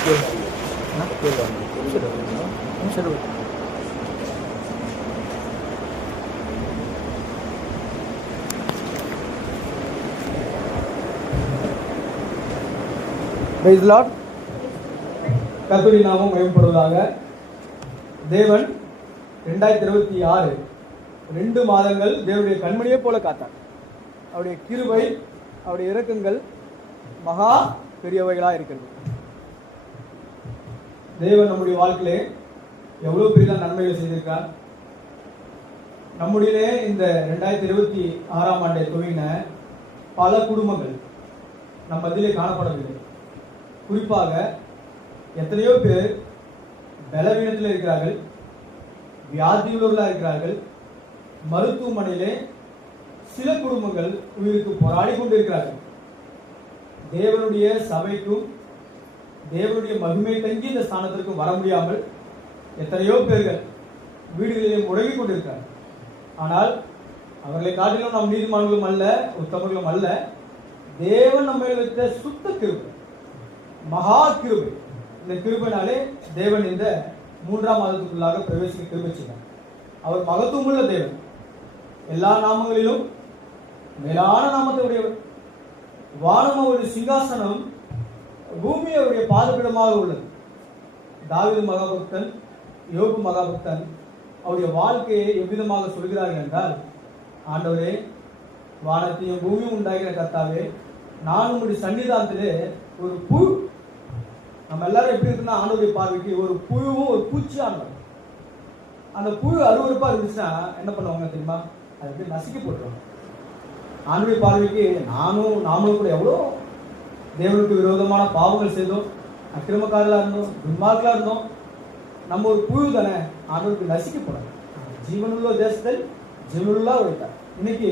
Praise the Lord. கர்த்தருடைய நாமம் மகிமைப்படுவதாக. தேவன் 2026 2 மாதங்கள் தேவனுடைய கண்மணியை போல காத்தார். அவருடைய கிருபை, அவருடைய இரக்கங்கள் மகா பெரியவைகளாக இருக்கிறது. தேவன் நம்முடைய வாழ்க்கையிலே எவ்வளவு பெரிய நன்மைகள் செய்திருக்கார். நம்முடைய இந்த 2026 ஆண்டை துவங்கின பல குடும்பங்கள் நம் மத்தியிலே காணப்படவில்லை. குறிப்பாக எத்தனையோ பேர் பலவீனத்தில் இருக்கிறார்கள், வியாதியுள்ளவர்களாக இருக்கிறார்கள். மருத்துவமனையிலே சில குடும்பங்கள் உயிருக்கு போராடி கொண்டிருக்கிறார்கள். தேவனுடைய சபைக்கும் தேவனுடைய மகிமை தங்கி இந்த ஸ்தானத்திற்கும் வர முடியாமல் எத்தனையோ பேர்கள் வீடுகளிலே முடங்கி கொண்டிருக்கிறார்கள். ஆனால் அவர்களை காட்டிலும் நாம் நீதிமான்களும் அல்ல, உத்தமர்களும் அல்ல. தேவன் நம்மை வைத்த சுத்த கிருபை, மகா கிருபை. இந்த கிருபையினாலே தேவன் இந்த 3ஆம் மாதத்துக்குள்ளாக பிரவேசிக்க கிருபை செய்தார். அவர் மகத்துவமுள்ள தேவன், எல்லா நாமங்களிலும் மேலான நாமத்தை உடையவர். வானம் அவருடைய சிங்காசனம், பூமி அவருடைய பாதபீடமாக உள்ளது. தாவீது மகாபக்தன், யோபு மகாபக்தன் அவருடைய வாழ்க்கையை எவ்விதமாக சொல்கிறார்கள் என்றால், ஆண்டவரே, வானத்தையும் பூமியும் உண்டாகிற கர்த்தாவே, நான் உங்களுடைய சன்னிதானத்திலே ஒரு புழு. நம்ம எல்லாரும் எப்படி இருக்குன்னா, ஆண்டவருடைய பார்வைக்கு ஒரு புழுவும் ஒரு பூச்சியாக. அந்த புழு அருவருப்பா இருந்துச்சுன்னா என்ன பண்ணுவாங்க தெரியுமா? அது எப்படி நசுக்கி போட்டுருவாங்க. ஆண்டவருடைய பார்வைக்கு நாமளும் கூட எவ்வளோ தேவனுக்கு விரோதமான பாவங்கள் செய்தோம், அக்கிரமக்காரர்களாக இருந்தோம், துன்மார்களாக இருந்தோம். நம்ம ஒரு புழு தானே, ஆண்டவருக்கு நசுக்கி போடாது. ஜீவனுள்ள தேசத்தில் ஜீவனுள்ளா வைத்தார். இன்னைக்கு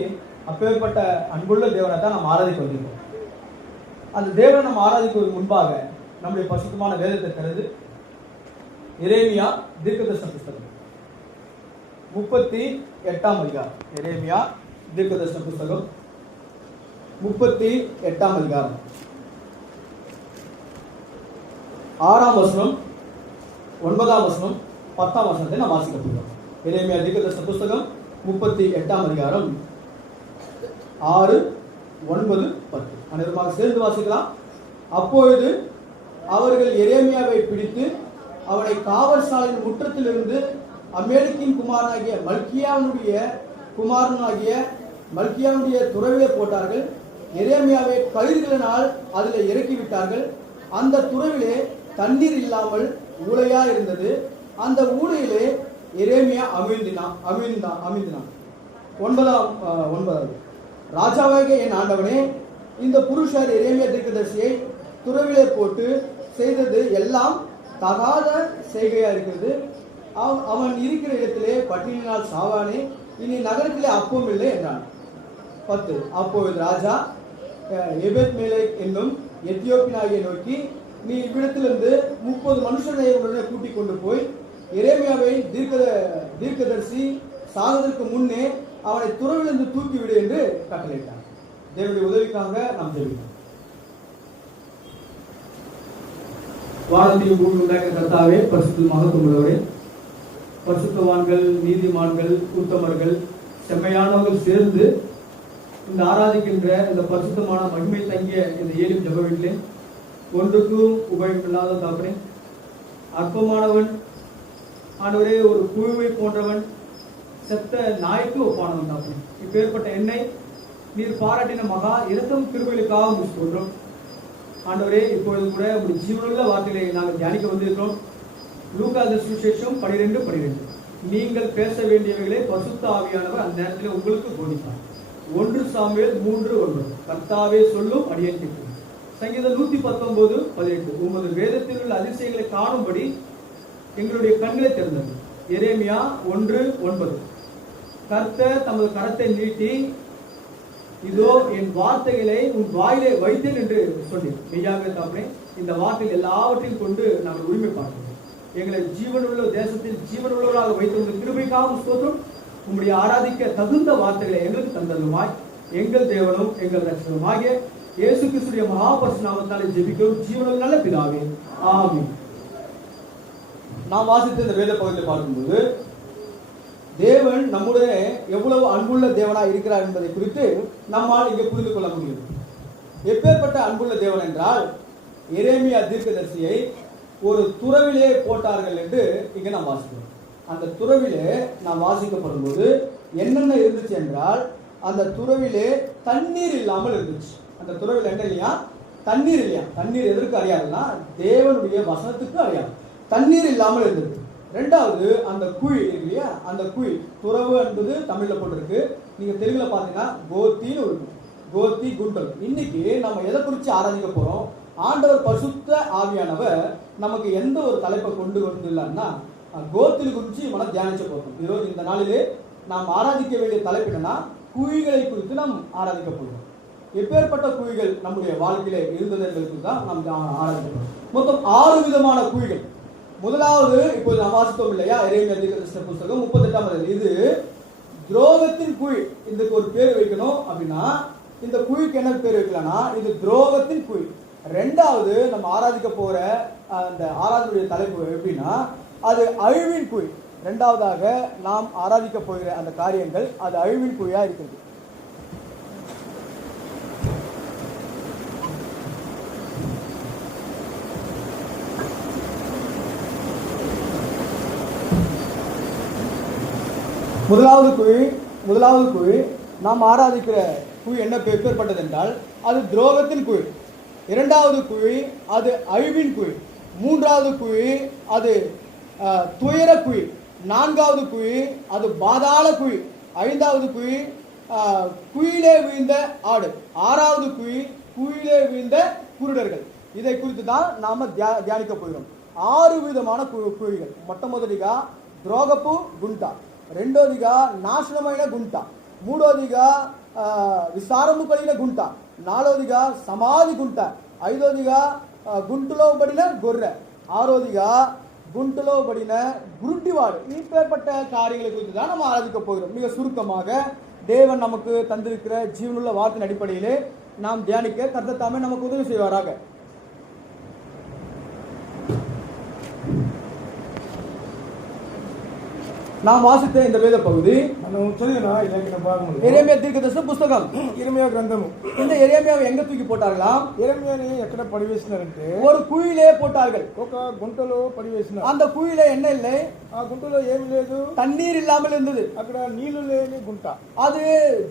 அப்பேற்பட்ட அன்புள்ள தேவனை தான் நாம் ஆராதிக்க வந்திருக்கோம். அந்த தேவனை நம்ம ஆராதிப்பதற்கு முன்பாக நம்முடைய பரிசுத்தமான வேதத்தை திறந்து எரேமியா தீர்க்கதரிசன புத்தகம் 38ஆம் அதிகாரம். எரேமியா தீர்க்கதரிசன புத்தகம் 38ஆம் அதிகாரம் 6ஆம் வசனம், 9ஆம் வசனம், 10ஆம் வசனத்தை நாம் வாசிக்க போகிறோம். எரேமியா தீர்க்கதரிசன புத்தகம் 38ஆம் அதிகாரம் 6, 9, 10 அனைவருமாக சேர்ந்து வாசிக்கலாம். அப்பொழுது அவர்கள் எரேமியாவை பிடித்து அவனை காவல் சாலையின் முற்றத்திலிருந்து அமேலிக்கின் குமாரனாகிய மல்கியாவுடைய துறவிலே போட்டார்கள். எரேமியாவை கயிறுகளினால் அதில் இறக்கிவிட்டார்கள். அந்த துறவிலே தண்ணீர் இல்லாமல் ஊளையா இருந்தது. அந்த ஊளையிலே எரேமியா அமிழ்ந்தான். 9வது ராஜாவாகிய என் ஆண்டவனே, இந்த புருஷர் எரேமியா தீர்க்கதரிசியை துறவிலே போட்டு செய்தது எல்லாம் தகாத செய்கையா இருக்கிறது. அவன் இருக்கிற இடத்திலே பட்டினினால் சாவானே, இனி நகரத்திலே அப்பம் இல்லை என்றான். 10 அப்பொழுது ராஜா எபெத்மெலேக் என்னும் எத்தியோப்பியனாகிய நோக்கி, நீ இவ்விடத்திலிருந்து 30 மனுஷனை உடனே கூட்டிக் கொண்டு போய் எரேமியாவை தீர்க்கதரிசி சாவதற்கு முன்னே அவனை துறவிலிருந்து தூக்கிவிடு என்று கட்டளையிட்டான். தேவனுடைய உதவிக்காக நாம் ஜெபிப்போம். வானத்தையும் பூமி உண்டாக்கிற கர்த்தாவே, பரிசுத்த மகத்துவமுள்ளவரே, பரிசுத்தவான்கள், நீதிமான்கள், உத்தமர்கள், செம்மையானவர்கள் சேர்ந்து இந்த ஆராதிக்கின்ற இந்த பரிசுத்தமான மகிமை தங்கிய இந்த ஏலிம் ஜெப வீட்டிலே ஒன்றுக்கும் உபயோகமில்லாத தகப்பனே, அற்பமானவன் ஆண்டவரே, ஒரு புழுவை போன்றவன், செத்த நாய்க்கு ஒப்பானவன் தகப்பனே, இப்பேற்பட்ட என்னை நீர் பாராட்டின மகா இரக்கம் கிருபைகளுக்காக முடிச்சுக்கொண்டோம். ஆண்டவரே, இப்பொழுது கூட உங்களுடைய ஜீவனுள்ள வார்த்தைகளை நாங்கள் தியானிக்க வந்திருக்கிறோம். லூக்கா சுவிசேஷம் 12:12 நீங்கள் பேச வேண்டியவைகளை பரிசுத்த ஆவியானவர் அந்த நேரத்தில் உங்களுக்கு போதிப்பார். 1 சாமுவேல் 3:1 கர்த்தாவே சொல்லும் அடியேன் கேட்கும். சங்கீதம் 119:18 உமது வேதத்தில் உள்ள அதிசயங்களை காணும்படி எங்களுடைய கண்களை திறந்தது. எரேமியா 1:9 கர்த்தர் தமது கரத்தை நீட்டி, இதோ என் வார்த்தைகளை உன் வாயிலே வைத்தேன் என்று சொன்னேன். மெய்யாகவே தாப்பனே, இந்த வார்த்தைகள் எல்லாவற்றையும் கொண்டு நாங்கள் உரிமை பார்க்கிறோம். எங்களை ஜீவனுள்ள தேசத்தில் ஜீவனுள்ளவர்களாக வைத்திருந்த கிருபைக்காக ஸ்தோத்திரம். உம்முடைய ஆராதிக்க தகுந்த வார்த்தைகளை எங்களுக்கு தந்ததுமாய், எங்கள் தேவனும் எங்கள் ரட்சகருமாகிய இயேசு கிறிஸ்துவின் மகாபரிசுத்த நாமத்தாலே ஜெபிக்கிறோம் ஜீவனுள்ள நல்ல பிதாவே, ஆமென். நாம் வாசித்த இந்த வேத பகுதியில் பார்க்கும்போது தேவன் நம்முடைய எவ்வளவு அன்புள்ள தேவனா இருக்கிறார் என்பதை குறித்து நம்மால் இங்கே புரிந்து கொள்ள முடியும். எப்பேற்பட்ட அன்புள்ள தேவன் என்றால், எரேமியா தீர்க்கதரிசியை ஒரு துறவிலே போட்டார்கள் என்று இங்கே நாம் வாசிக்கிறோம். அந்த துறவிலே நாம் வாசிக்கப்படும் போது என்னென்ன இருந்துச்சு என்றால், அந்த துறவிலே தண்ணீர் இல்லாமல் இருந்துச்சு. அந்த துறவில என்ன இல்லையா? தண்ணீர் இல்லையா? தண்ணீர் எதற்கு அறியாதுன்னா தேவனுடைய வசனத்துக்கு அறியாது. தண்ணீர் இல்லாமல் இருந்தது. ரெண்டாவது, அந்த குழி இருக்கு இல்லையா? அந்த குழி, துறவு என்பது தமிழ்ல போட்டிருக்கு. நீங்க தெலுங்குல பாத்தீங்கன்னா கோத்தின்னு இருக்கும். கோத்தி குண்டல். இன்னைக்கு நம்ம எதை குறித்து ஆராதிக்க போறோம்? ஆண்டவர் பரிசுத்த ஆவியானவர் நமக்கு எந்த ஒரு தலைப்பை கொண்டு வந்துள்ளார்னா கோத்தில் குறித்து மன தியானிச்ச போகிறோம். இந்த நாளிலே நாம் ஆராதிக்க வேண்டிய தலைப்பு என்னன்னா, குழிகளை குறித்து நாம் ஆராதிக்க போகிறோம். எப்பேற்பட்ட குழிகள் நம்முடைய வாழ்க்கையில இருந்தது என்பதற்கு தான் நாம் ஆராதிக்க போகிறோம். மொத்தம் 6 விதமான குழிகள். முதலாவது, இப்போது நாம் வாசித்தோம் இல்லையா, எரேமியா தீர்க்கதரிசி புத்தகம் 38ஆம் அதிகாரம். இது துரோகத்தின் குழி. இதுக்கு ஒரு பேர் வைக்கணும் அப்படின்னா, இந்த குழிக்கு என்ன பேர் வைக்கலாம்னா, இது துரோகத்தின் குழி. ரெண்டாவது, நம்ம ஆராதிக்க போற அந்த ஆராதனுடைய தலைப்பு எப்படின்னா, அது அழிவின் குழி. ரெண்டாவதாக நாம் ஆராதிக்க போகிற அந்த காரியங்கள் அது அழிவின் குழியா இருக்கிறது. முதலாவது குழி நாம் ஆராதிக்கிற குழி என்ன பேர்பட்டது என்றால், அது துரோகத்தின் குழி. இரண்டாவது குழி அது அழிவின் குழி. மூன்றாவது குழி அது துயர குழி. நான்காவது குழி அது பாதாள குழி. ஐந்தாவது குழி குழியிலே வீழ்ந்த ஆடு. ஆறாவது குழி குழியிலே வீழ்ந்த குருடர்கள். இதை குறித்து தான் நாம தியானிக்க போகிறோம். 6 விதமான குழிகள். మొట్టమొదటిగా ద్రోగపు గుంట, రెండోదిగా నాశనమైన గుంట, మూడోదిగా విసారము కలిగిన గుంట, నాలుగోదిగా సమాధి గుంట, ఐదోదిగా గుంటలో పడిన గొర్రె, ఆరోదిగా గుంటలో పడిన గురుంటివాడు. இப்பேற்பட்ட காரியங்களை குறித்து தான் நம்ம ஆராதிக்க போகிறோம். மிக சுருக்கமாக தேவன் நமக்கு தந்திருக்கிற ஜீவனுள்ள வார்த்தையின் அடிப்படையிலே நாம் தியானிக்க கர்த்தர் தாமே நமக்கு உதவி செய்வாராக. நாம் வாசித்த இந்த வேத பகுதி எரேமியா தீர்க்கதரிசி புஸ்தகம், ఇర్మియా గ్రంథము. இந்த எரேமியாவை எங்க தூக்கி போட்டார்களாம்? ఇర్మియాని ఎక్కడ పడివేసినారంటే ஒரு குழியிலே போட்டார்கள். ఒక గుంటలో పడివేసినారు. அந்த குழியில என்ன இல்லை? ఆ గుంటలో ఏమీ లేదు. தண்ணீர் இல்லாமல் இருந்தது. అక్కడ నీళ్లు లేని గుంట. அது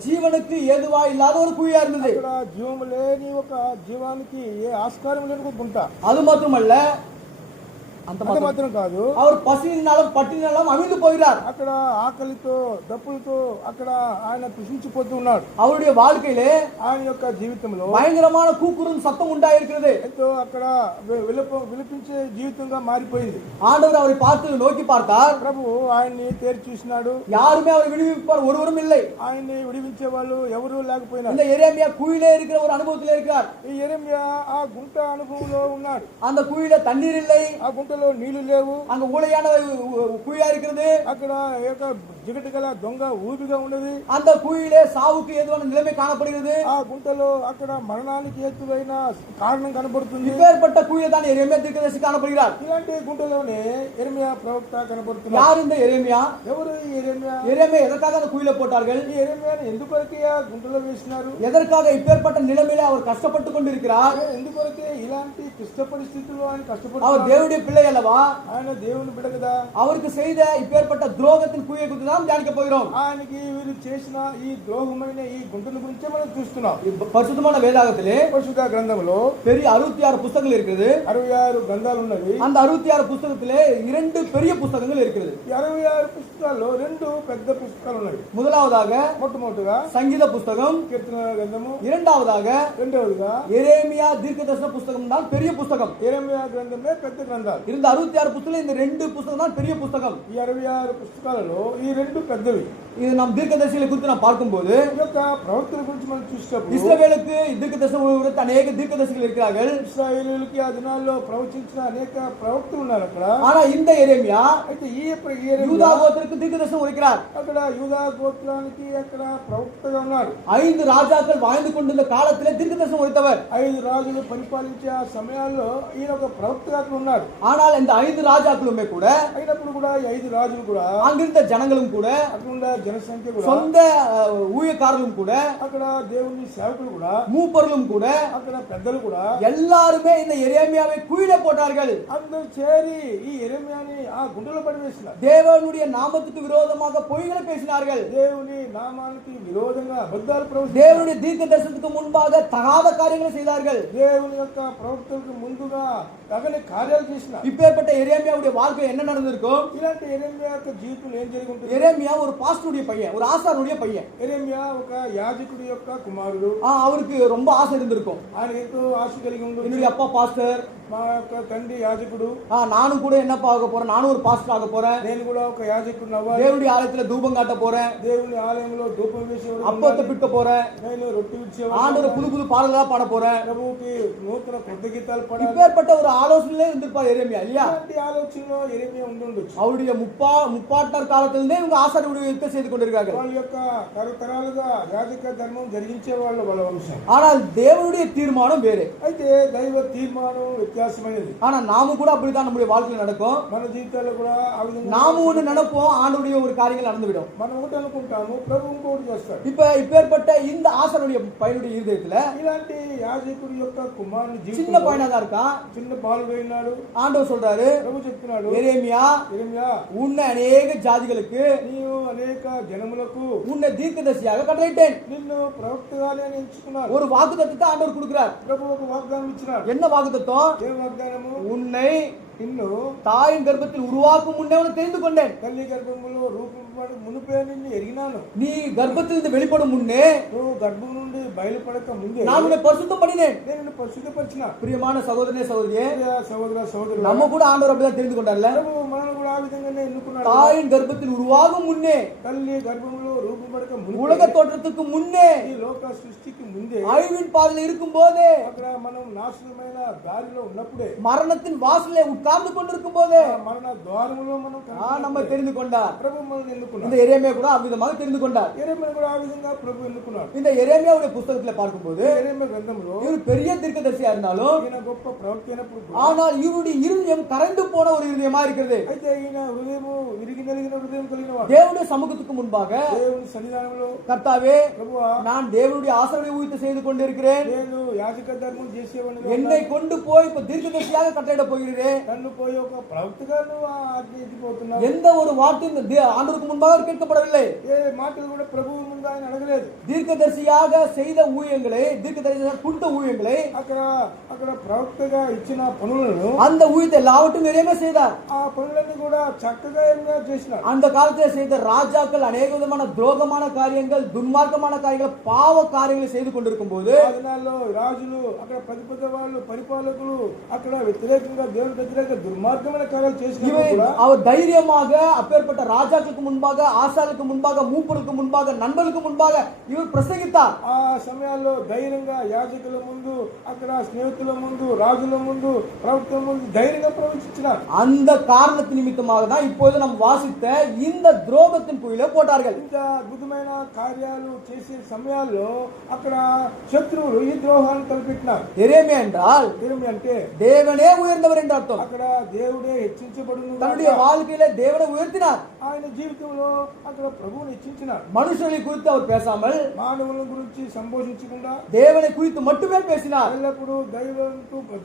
ஜீவனுக்கு ஏதுவா இல்லாத ஒரு குழியா இருந்தது. అక్కడ జీవము లేని ఒక జీవానికి ఏ ఆస్కారం లేని ఒక గుంట. அது மட்டுமல்ல, అంత మాత్రం కాదు, அவர் పసినాலும் పట్టినాலும் అమిందు పోయినాர். అక్కడ ఆకలితో దప్పులతో అక్కడ ఆయన కృషించిపోతూ ఉన్నాడు. அவருடைய வாழ்க்கையிலே ఆయన యొక్క జీవితంలో பயங்கரமான கூக்குரல் சத்தம் உண்டாயிருக்கிறது. ఎంతో అక్కడ విలపించే జీవితంగా మారిపోయింది. ஆண்டவர் அவரை பார்த்து நோக்கி பார்த்தார். ప్రభు ఆయన్ని తేరి చూసినాడు. யாருமே அவரை விடுவிப்பார் ஒருவரும் இல்லை. ఆయన్ని విడిపించే వాళ్ళు ఎవరూ లేకపోయినారు. இந்த எரேமியா குழியிலே இருக்கிற ஒரு அனுபவத்திலே இருக்கிறார். ఈ యెరెమియా ఆ గుంట అనుభవంలో ఉన్నాడు. அந்த குழியில தண்ணீர் இல்லை, ఆ గుంటలో నీళ్లు లేవు, அங்க ஊழையான குழியா இருக்கிறது, అక్కడ జిగట గల దొంగ ఊబిగా ఉన్నది, அந்த குழியிலே சாவுக்கு ஏதுவான நிலைமை காணப்படுகிறது. ఆ గుంటలో అక్కడ మరణానికి హేతువైన కారణం కనబడుతుంది. இப்பேற்பட்ட குழியை தான் எரேமியா தீர்க்கதரிசி காணப்படுகிறார். ఇలాంటి గుంటలోనే యెరెమియా ప్రవక్త కనబడుతున్నాడు. யார் இந்த எரேமியா? ఎవరు ఈ యెరెమియా? எரேமியா எதற்காக அந்த குழியில போட்டார்கள்? ఈ యెరెమియాని ఎందుకొరకే ఆ గుంటలో వేసినారు? எதற்காக இப்பேற்பட்ட நிலைமையில அவர் கஷ்டப்பட்டு கொண்டிருக்கிறார்? ఎందుకొరకే ఇలాంటి క్లిష్ట పరిస్థితుల్లో ఆయన அவர் కష్టపడుతున్నాడు? தேவனுடைய பிள்ளை அல்லவா? ఆయన దేవుని బిడ్డ కదా. அவருக்கு செய்த இப்பேற்பட்ட துரோகத்தின் குழியை குறித்து தான் தியானிக்க போகிறோம். ఆయనకి వీళ్ళు చేసిన ఈ ద్రోహమైన ఈ గుంటల గురించే మనం చూస్తున్నాం. பரிசுத்தமான வேதாகத்திலே పరిశుద్ధ గ్రంథంలో பெரிய 66 புத்தகங்கள் இருக்கிறது. 66 గ్రంథాలు ఉన్నవి. அந்த 66 புத்தகத்திலே 2 பெரிய புத்தகங்கள் இருக்கிறது. ఈ 66 పుస్తకాల్లో 2 పెద్ద పుస్తకాలు ఉన్నవి. முதலாவதாக మొట్టమొదటిగా சங்கீத புஸ்தகம், కీర్తన గ్రంథము, இரண்டாவதாக రెండవదిగా எரேமியா தீர்க்கதரிசன புஸ்தகம் தான் பெரிய புஸ்தகம். యెరెమియా గ్రంథమే పెద్ద గ్రంథాలు. இந்த 66 புத்தகம் இந்த 2 புத்தகம் தான் பெரிய புத்தகம். ఈ 66 పుస్తకాలలో ఈ 2 పెద్దవి. இது நாம் தீர்க்கதரிசிகளை குறித்து நாம் பார்க்கும்போது ఈ యొక్క ప్రవక్తల గురించి మనం చూసినప్పుడు இஸ்ரவேலுக்கு தீர்க்கதரிசனம் குறித்து அநேக தீர்க்கதரிசிகள் இருக்கிறார்கள். ఇశ్రాయేలీయులకి ఆ దినాల్లో ప్రవచించిన అనేక ప్రవక్తలు ఉన్నారు అక్కడ. ஆனா இந்த எரேமியா అయితే ఈ யூதா கோத்திரத்துக்கு தீர்க்கதரிசனம் உரைக்கிறார். అక్కడ యూదా గోత్రానికి అక్కడ ప్రవక్తగా ఉన్నాడు. 5 ராஜாக்கள் வாழ்ந்து கொண்டிருந்த காலத்திலே தீர்க்கதரிசனம் உரைத்தவர். 5 రాజులు పరిపాలించే ఆ సమయాల్లో ఈయన ఒక ప్రవక్తగా అక్కడ ఉన్నాడు. ஆனால் இந்த 5 ராஜாக்களுமே கூட అయినప్పుడు కూడా ఈ 5 రాజులు కూడా அங்கிருந்த ஜனங்களும் கூட అక్కడ ఉన్న జనసంఖ్య కూడా சொந்த ஊழியக்காரர்களும் கூட అక్కడ దేవుని సేవకులు కూడా மூப்பர்களும் கூட అక్కడ పెద్దలు కూడా எல்லாருமே இந்த எரேமியாவை குயிலே போட்டார்கள். అందరూ చేరి ఈ యెరెమీయాని ఆ గుండెలో పడివేసినారు. தேவனுடைய நாமத்துக்கு விரோதமாக பொய்களை பேசினார்கள். దేవుని నామానికి విరోధంగా అబద్ధాలు ప్రవచించారు. தேவனுடைய தீர்க்க தரிசனத்துக்கு முன்பாக தகாத காரியங்களை செய்தார்கள். దేవుని యొక్క ప్రవక్తలకు ముందుగా తగని కార్యాలు చేసినారు. இப்பேற்பட்ட எரேமியாவுடைய வாழ்க்கை என்ன நடந்திருக்கும்? ఇలాంటి యెరెమీయా యొక్క జీవితంలో ఏం జరిగి ఉంటుంది? எரேமியா ஒரு பாஸ்டருடைய பையன், ஒரு ஆசாருடைய பையன். యెరెమీయా ఒక యాజకుడి యొక్క కుమారుడు. அவருக்கு ரொம்ப ஆசை இருந்திருக்கும். ఆయన ఎంతో ఆశ కలిగి ఉండొచ్చు. என்னுடைய அப்பா பாஸ்டர், మా యొక్క తండ్రి యాజకుడు, நானும் கூட என்னப்பா ஆக போறேன், நானும் ஒரு பாஸ்டர் ஆக போறேன், నేను కూడా ఒక యాజకుడిని అవ్వాలి, தேவனுடைய ஆலயத்துல தூபம் காட்ட போறேன், దేవుని ఆలయంలో ధూపం వేసేవాడు, அப்பத்தை பிட்ட போறேன், నేను రొట్టె విడిచేవాడు, ஆண்டவர் புது புது பாடல்களா பாட போறேன். ప్రభువుకి నూతన కొత్త గీతాలు పాడాలి. இப்பேற்பட்ட ஒரு ஆலோசனையிலே இருந்திருப்பார் எரேமியா இல்லையா? ఇలాంటి ఆలోచనలో యెరెమీయా ఉండొచ్చు. அவருடைய முப்பாட்டார் காலத்திலிருந்தே இவங்க ஆசாரிய ஊழியத்தை செய்து கொண்டிருக்கார்கள். వాళ్ళ యొక్క తరతరాలుగా యాజక ధర్మం జరిగించే వాళ్ళ వంశం. ஆனால் தேவனுடைய தீர்மானம் வேறு. అయితే దైవ తీర్మానం వ్యత్యాసమైనది. ஆனா நாம கூட அப்படிதான் நம்முடைய வாழ்க்கையில நடக்கும். మన జీవితాల్లో కూడా ఆ విధంగా நாம ஒண்ணு நினைப்போம், ஆண்டவருடைய ஒரு காரியங்கள் நடந்துவிடும். మనం ఒకటి అనుకుంటాము, ప్రభు ఇంకోటి చేస్తాడు. இப்பேற்பட்ட இந்த ஆசாரிய பையனுடைய இருதயத்துல ఇలాంటి యాజకుడి యొక్క కుమారుని சின்ன జీవితంలో பையனா தான் இருக்கான். చిన్న బాలుడు అయినాడు. ஆண்டவர் சொல்றாரு, ప్రభు చెప్తున్నాడు, எரேமியா యెరెమీయా உன்னை அநேக ஜாதிகளுக்கு నీవు అనేక జనములకు உன்னை தீர்க்கதரிசியாக கட்டளையிட்டேன். నిన్ను ప్రవక్తగా నేను ఎంచుకున్నాను. ஒரு வாக்குத்தத்தத்தை ஆண்டவர் கொடுக்கிறார். ప్రభు ఒక వాగ్దానం ఇచ్చినాడు. என்ன வாக்குத்தத்தம்? ఏ వాగ్దానము? உன்னை నిన్ను தாயின் கர்ப்பத்தில் உருவாக்கும் முன்னே உன்னை தெரிந்து கொண்டேன். తల్లి గర్భములో రూపపడు మునుపే నిన్ను ఎరిగినాను. நீ கர்ப்பத்திலிருந்து வெளிப்படும் முன்னே నువ్వు గర్భం నుండి బయలుపడక ముందే நான் உன்னை பரிசுத்தம் பண்ணினேன். నేను నిన్ను పరిశుద్ధపరిచిన. பிரியமான சகோதரனே சகோதரியே, సహోదర సహోదరులు, நம்ம கூட ஆண்டவர் அப்படிதான் தெரிந்து கொண்டார்ல. ప్రభు మనల్ని కూడా ఆ విధంగానే ఎన్నుకున్నాడు. தாயின் கர்ப்பத்தில் உருவாகும் முன்னே, తల్లి గర్భంలో రూపపడక ముందే, உலக தோற்றத்துக்கு முன்னே, ఈ లోక సృష్టికి ముందే, அழிவின் பாதையில் இருக்கும் போதே, అక్కడ మనం నాశనమైన దారిలో ఉన్నప్పుడే, மரணத்தின் வாசலே உட்கார்ந்து கொண்டிருக்கும் போதே ఆ మరణ ద్వారములో మనం நம்ம தெரிந்து கொண்டார். ప్రభు మనల్ని ఎన్నుకున్నాడు. இந்த எரேமியா கூட அவ்விதமாக தெரிந்து கொண்டார். యెరెమీయా కూడా ఆ విధంగా ప్రభు ఎన్నుకున్నాడు. இந்த எரேமியாவுடைய புத்தகத்துல பார்க்கும்போது యెరెమీయా గ్రంథంలో இவர் பெரிய தீர்க்கதரிசியா இருந்தாலும் ఈయన గొప్ప ప్రవక్త అయినప్పుడు కూడా, ஆனால் இவருடைய இருதயம் கரைந்து போன ஒரு இருதயமா இருக்கிறது. అయితే ఈయన హృదయము విరిగి నలిగిన హృదయం కలిగిన వాడు. தேவனுடைய சமூகத்துக்கு முன்பாக, దేవుని సన్నిధానంలో, கர்த்தாவே ప్రభువా நான் தேவனுடைய ஆசாரிய ஊழியத்தை செய்து கொண்டிருக்கிறேன், నేను యాజక ధర్మం చేసేవాడిని, என்னை கொண்டு போய் இப்ப தீர்க்கதரிசியாக கட்டளையிட போகிறேன். నన్ను పోయి ఒక ప్రవక్తగా నువ్వు ఆజ్ఞిపోతున్నావు. எந்த ஒரு வார்த்தையும் ஆண்டவருக்கு முன்பாக கேட்கப்படவில்லை. ఏ మాటలు కూడా ప్రభువు ముందు ఆయన అడగలేదు. தீர்க்கதரிசியாக செய்த ஊழியங்களை, தீர்க்கதரிசியாக கொடுத்த ஊழியங்களை, అక్కడ అక్కడ ప్రవక్తగా ఇచ్చిన పనులను, அந்த ஊழியத்தை எல்லாவற்றையும் எரேமியா செய்தார். ఆ పనులన్నీ కూడా చక్కగా చేసినారు. அந்த காலத்தில் செய்த ராஜாக்கள் அநேக விதமான துரோகமான காரியங்கள், துன்மார்க்கமான காரியங்கள், பாவ காரியங்களை செய்து கொண்டிருக்கும் போது, ఆ దినాల్లో రాజులు, అక్కడ పెద్ద వాళ్ళు, పరిపాలకులు అక్కడ వ్యతిరేకంగా, దేవుని వ్యతిరేక దుర్మార్గమైన కార్యాలు చేసినప్పుడు కూడా அவர் தைரியமாக அப்பேற்பட்ட ராஜாக்களுக்கு முன்பாக, ஆசாளுக்கு முன்பாக, மூப்பருக்கு முன்பாக, நண்பர்களுக்கு முன்பாக இவர் பிரசங்கித்தார். ఆ సమయాల్లో ధైర్యంగా యాజకుల ముందు, అక్కడ స్నేహితుల ముందు, రాజుల ముందు, ప్రవక్తల ముందు ధైర్యంగా ప్రవచించినారు. அந்த காரணத்து நிமித்தமாக தான் இப்போது நாம் வாசித்த இந்த துரோகத்தின் குழியிலே போட்டார்கள். ఇంత అద్భుతమైన కార్యాలు చేసే సమయాల్లో అక్కడ శత్రువులు ఈ ద్రోహాన్ని తలపెట్టినారు. எரேமியா என்றால் ఏమి అంటే தேவனே உயர்ந்தவர் என்று அர்த்தம். అక్కడ దేవుడే హెచ్చించబడును. தன்னுடைய வாழ்க்கையிலே தேவனை உயர்த்தினார். ఆయన జీవితంలో అక్కడ ప్రభువుని హెచ్చించినారు. மனுஷர்களை குறித்து அவர் பேசாமல் మానవుల గురించి సంబోధించకుండా தேவனை குறித்து மட்டுமே பேசினார். ఎల్లప్పుడూ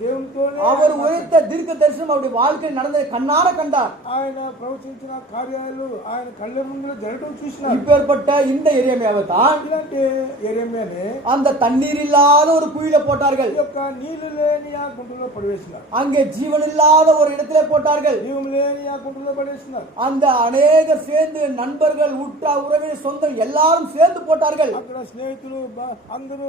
దేవునితోనే அவர் உயர்த்த தீர்க்க தரிசனம் அவருடைய வாழ்க்கையில் நடந்ததை கண்ணார கண்டார். ఆయన ప్రవచించిన కార్యాలు ఆయన కళ్ళ ముందు జరగడం చూసినారు. இப்பேற்பட்ட இந்த எரேமியாவை தான் ఇలాంటి యెరెమీయానే அந்த தண்ணீர் இல்லாத ஒரு குழியில போட்டார்கள். ఈ యొక్క నీళ్లు లేని ఆ గుంటలో పడవేసినారు. அங்கே ஜீவன் இல்லாத ஒரு இடத்திலே போட்டார்கள். జీవం లేని ఆ గుంటలో పడేసినారు. அந்த அநேகர் சேர்ந்து, நண்பர்கள், உற்றார், உறவினர், சொந்தம் எல்லாரும் சேர்ந்து போட்டார்கள். అక్కడ స్నేహితులు అందరూ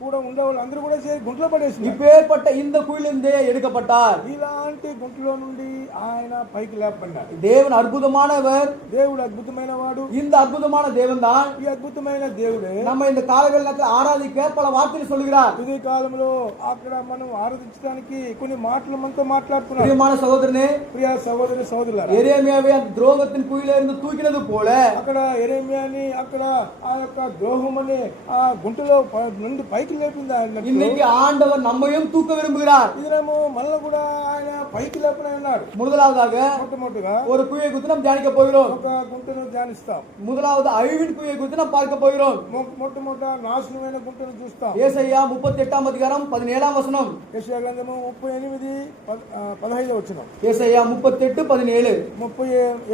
కూడా ఉండేవాళ్ళు అందరూ కూడా చేరి గుంట గుంటలో పడేసి இப்பேற்பட்ட இந்த குழியிலிருந்தே எடுக்கப்பட்டார். ఇలాంటి గుంటలో నుండి ఆయన పైకి లేపబడ్డాడు. தேவன் அற்புதமானவர். దేవుడు అద్భుతమైన వాడు. இந்த அற்புதமான தேவன் தான் ఈ అద్భుతమైన దేవుడే நம்ம இந்த காலங்களில் ஆராதிக்க பல வார்த்தைகள் சொல்கிறார். ఇదే కాలంలో అక్కడ మనం ఆరాధించడానికి కొన్ని మాటలు మనతో మాట్లాడుతున్నాం. பிரியமான சகோதரனே, ప్రియ సహోదరి సహోదరులారా, எரேமியாவை அந்த துரோகத்தின் குழியிலிருந்து தூக்கினது போல అక్కడ ఎరేమియాని అక్కడ ఆ యొక్క ద్రోహం అనే ఆ గుంటలో నుండి పైకి లేపింది ఆయన. இன்னைக்கு ஆண்டவர் நம்மையும் தூக்க விரும்புகிறார். ఇదేమో మనల్ని కూడా ఆయన పైకి లేపని అన్నాడు. முதலாவதாக మొట్టమొదటిగా ஒரு குழியை குறித்து நாம் தியானிக்க போகிறோம். ఒక గుంటను ధ్యానిస్తాం. முதலாவது அழிவின் குழியை குறித்து நாம் பார்க்க போகிறோம். మొట్టమొదట నాశనమైన గుంటను చూస్తాం. ஏசாயா 38 அதிகாரம் 17 வசனம். యెషయా గ్రంథము 38:15 వచనం. ஏசாயா 38:17.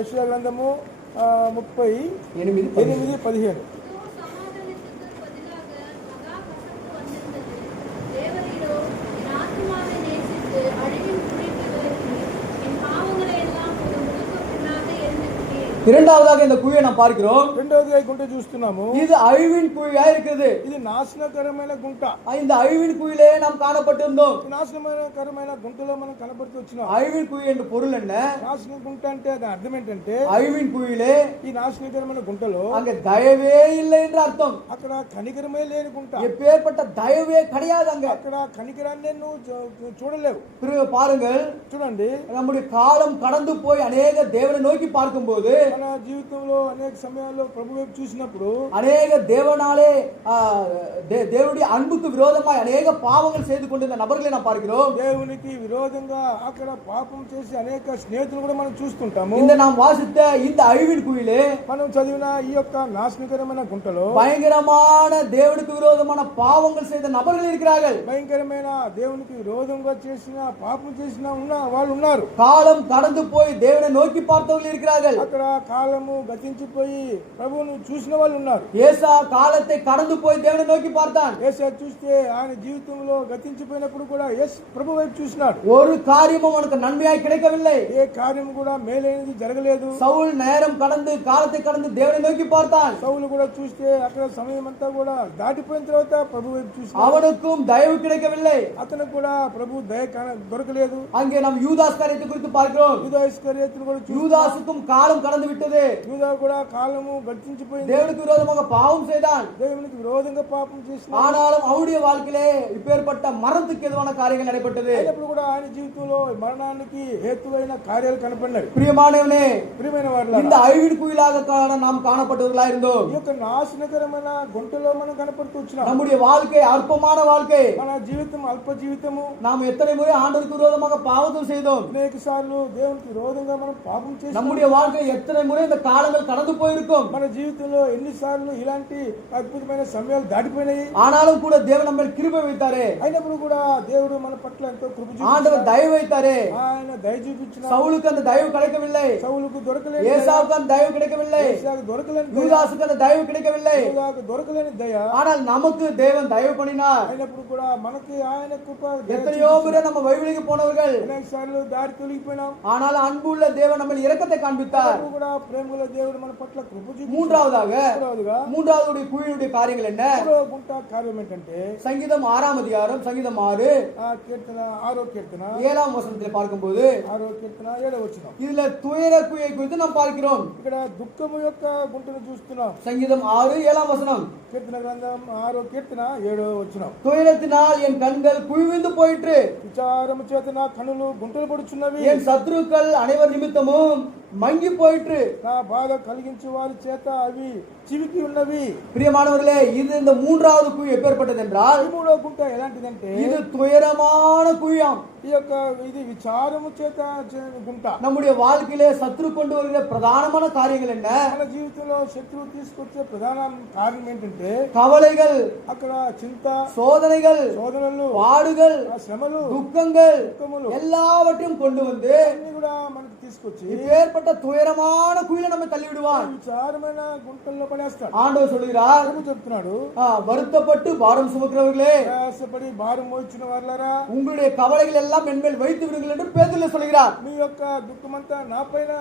యెషయా గ్రంథము 38:15. இரண்டாவதாக இந்த குழியை நாம் பார்க்கிறோம். రెండవదిగా ఈ గుంట చూస్తున్నాము. இது அழிவின் குழியா இருக்குது. ఇది నాశనకరమైన గుంట. இந்த அழிவின் குழியிலே நாம் காணப்பட்டிருந்தோம். నాశనకరమైన గుంటలో మనం కనబడుతూ వచ్చినాం. அழிவின் குழி என்ற பொருள் என்ன? నాశన గుంట అంటే దాని అర్థం ఏంటంటే அழிவின் குழியிலே ఈ నాశనకరమైన గుంటలో அங்க தயவே இல்லை என்று அர்த்தம். అక్కడ కనికరమే లేని గుంట. எப்பேற்பட்ட தயவே கிடையாது அங்க. అక్కడ కనికరాన్ని నువ్వు చూడలేవు. பாருங்கள், చూడండి, நம்முடைய காலம் கடந்து போய் அநேக தேவனை நோக்கி பார்க்கும்போது మన జీవితంలో అనేక సమయాల్లో ప్రభు వైపు చూసినప్పుడు அநேக தேவனாலே தேவனுடைய அன்புக்கு விரோதமாய் அநேக பாவங்கள் செய்து கொண்டிருந்த நபர்களை நாம் பார்க்கிறோம். దేవునికి విరోధంగా అక్కడ పాపం చేసి అనేక స్నేహితులు కూడా మనం చూస్తుంటాము. இந்த நாம் வாசித்த இந்த அழிவின் குழியிலே మనం చదివిన ఈ యొక్క నాశనకరమైన గుంటలో பயங்கரமான தேவனுக்கு விரோதமான பாவங்கள் செய்த நபர்கள் இருக்கிறார்கள். భయంకరమైన దేవునికి విరోధంగా చేసిన పాపం చేసిన వాళ్ళు ఉన్నారు. காலம் கடந்து போய் தேவனை நோக்கி பார்த்தவர்கள் இருக்கிறார்கள். అక్కడ కాలము గతించిపోయి ప్రభువును చూసిన వాళ్ళు ఉన్నారు. ஏசா காலத்தை கடந்து போய் தேவனை நோக்கி பார்த்தான். యేసా చూస్తే ఆయన జీవితంలో గతించిపోయినప్పుడు కూడా ప్రభు వైపు చూసినాడు. ஒரு காரியமும் அவனுக்கு நன்மையாய் கிடைக்கவில்லை. ఏ కార్యం కూడా మేలైనది జరగలేదు. சவுல் நேரம் கடந்து காலத்தை கடந்து தேவனை நோக்கி பார்த்தான். సౌలు కూడా చూస్తే అక్కడ సమయం అంతా కూడా దాటిపోయిన తర్వాత ప్రభు వైపు చూసినాడు. அவனுக்கும் தயவு கிடைக்கவில்லை. అతనికి కూడా ప్రభు దయ దొరకలేదు. அங்கே நாம் யூதாஸ் காரியத்தை குறித்து பார்க்கிறோம். యూదా ఇస్కరియోతును కూడా யூதாசுக்கும் காலம் கடந்து விட்டது. యూదా కూడా కాలము గతించిపోయింది. தேவனுக்கு விரோதமாக பாவம் செய்தான். దేవునికి విరోధంగా పాపం చేసినాడు. ஆனாலும் அவருடைய வாழ்க்கையிலே இப்பேற்பட்ட மரணத்துக்கு எதுவான காரியங்கள் நடைபெற்றது. అయినప్పుడు కూడా ఆయన జీవితంలో మరణానికి హేతువైన కార్యాలు కనపడినాయి. பிரியமானவனே, ప్రియమైన వారలారా, இந்த அழிவின் குயிலாக நாம் காணப்பட்டவர்களா இருந்தோம். ఈ యొక్క నాశనకరమైన గుంటలో మనం కనపడుతూ వచ్చినాం. நம்முடைய வாழ்க்கை அற்பமான வாழ்க்கை. మన జీవితం అల్ప జీవితము. நாம் எத்தனை முறை ஆண்டவருக்கு விரோதமாக பாவம் செய்தோம். అనేక సార్లు దేవునికి విరోధంగా మనం పాపం చేసాం. நம்முடைய வாழ்க்கை எத்தனை முறை இந்த காலங்கள் கடந்து போயிருக்கும். మన జీవితంలో ఎన్నిసార్లు ఇలాంటి అద్భుతమైన సమయాలు దాటిపోయినాయి. ஆனாலும் கூட தேவன் நம்ம கிருபை வைத்தாரே. అయినప్పుడు కూడా దేవుడు మన పట్ల ఎంతో కృప చూపించాడు. ஆண்டவர் தயவு வைத்தாரே. ఆయన దయ చూపించిన சவுலுக்கு அந்த தயவு கிடைக்கவில்லை. సౌలుకు దొరకలేదు. ஏசாவுக்கு அந்த தயவு கிடைக்கவில்லை. ఏసాకు దొరకలేని దయ. யூதாசுக்கு அந்த தயவு கிடைக்கவில்லை. యూదాకు దొరకలేని దయ. ஆனால் நமக்கு தேவன் தயவு பண்ணினார். అయినప్పుడు కూడా మనకి ఆయన కృప. எத்தனையோ முறை நம்ம வழிவிலகி போனவர்கள். అనేక సార్లు దారి తొలగిపోయినాం. ஆனால் அன்புள்ள தேவன் நம்ம இரக்கத்தை காண்பித்தார். కూడా ప్రేమగల దేవుడు మన పట్ల కృప చూపించాడు. மூன்றாவது குழியுடைய காரியங்கள் என்ன? గుంట కార్యం ఏంటంటే சங்கீதம் 6 அதிகாரம் சங்கீதம் 6 కీర్తన 6వ కీర్తన 7వ వచனத்தில் பார்க்கும்போது 6వ కీర్తన 7వ వచనం. இதுல துயர குழியை குறித்து நாம் பார்க்கிறோம். ఇక్కడ దుఃఖము యొక్క గుంటను చూస్తున్నాం. சங்கீதம் 6 7వ వచனம். కీర్తన గ్రంథం 6వ కీర్తన 7వ వచనం. துயரத்தினால் என் கண்கள் குவிந்து போயிற்று. విచారము చేత నా కన్నులు గుంటలు పడుచున్నవి. என் சத்துருக்கள் அனைவர் நிமித்தமும் மங்கி போயிற்று. నా బాధ కలిగించు వారి చేత అవి చివికి ఉన్నవి. பிரியமானவர்களே, இது இந்த மூன்றாவது குழி எப்பேற்பட்டது என்றால், ఈ మూడో గుంట ఎలాంటిదంటే இது துயரமான குழியாம். ఈ యొక్క ఇది విచారము చేత గుంట. நம்முடைய வாழ்க்கையிலே சத்துரு கொண்டு வருகிற பிரதானமான காரியங்கள் என்ன? మన జీవితంలో శత్రువు తీసుకొచ్చే ప్రధాన కారణం ఏంటంటే கவலைகள், అక్కడ చింత, சோதனைகள், శోధనలు, பாடுகள், శ్రమలు, துக்கங்கள் దుఃఖములు எல்லாவற்றையும் கொண்டு வந்து అన్ని కూడా మనకు తీసుకొచ్చి இப்பேற்பட்ட துயரமான குழியில நம்ம தள்ளி விடுவான். విచారమైన గుంటల్లో పడేస్తాడు. ஆண்டவர் சொல்கிறார், చెప్తున్నాడు, வருத்தப்பட்டு பாரம் சுமக்கிறவர்களே, ప్రయాసపడి భారం మోయించిన వారులారా, உங்களுடைய கவலைகள் எல்லாம் என்மேல் வைத்து விடுங்கள் என்று பேதுரு சொல்கிறார். మీ యొక్క దుఃఖమంతా నా పైన,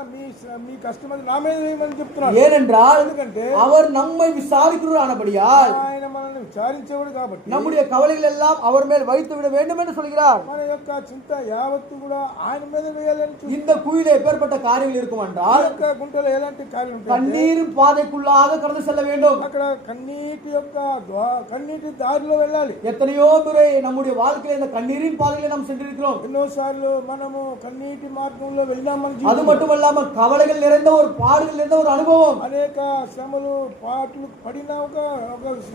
మీ కష్టమంతా నా మీద వేయమని చెప్తున్నాడు. ஏனென்றால் ఎందుకంటే அவர் நம்மை விசாரிக்கிறவர் ஆனபடியால் ఆయన మనల్ని విచారించేవాడు కాబట్టి நம்முடைய கவலைகள் எல்லாம் அவர் மேல் வைத்து விட வேண்டும் என்று சொல்கிறார். మన యొక్క చింత యావత్తు కూడా ఆయన మీద వేయాలని చూస్తున్నాడు. இந்த குயில எப்பேற்பட்ட காரியங்கள் இருக்கும் ఈ என்றால் యొక్క గుంటలో ఎలాంటి కార్యం ఉంటుంది? கண்ணீரின் பாதைக்குள்ளாக கடந்து செல்ல வேண்டும். అక్కడ కన్నీటి దారిలో వెళ్ళాలి. எத்தனையோ முறை நம்முடைய வாழ்க்கையில இந்த கண்ணீரின் பாதையில நாம் சென்றிருக்கிறோம். ఎన్నోసార్లు మనము కన్నీటి మార్గంలో వెళ్ళామని அது மட்டுமல்லாமல் கவலைகள் நிறைந்த ஒரு பாடுகள் நிறைந்த ஒரு அனுபవం. అనేక శ్రమలు పాటలు పడిన ఒక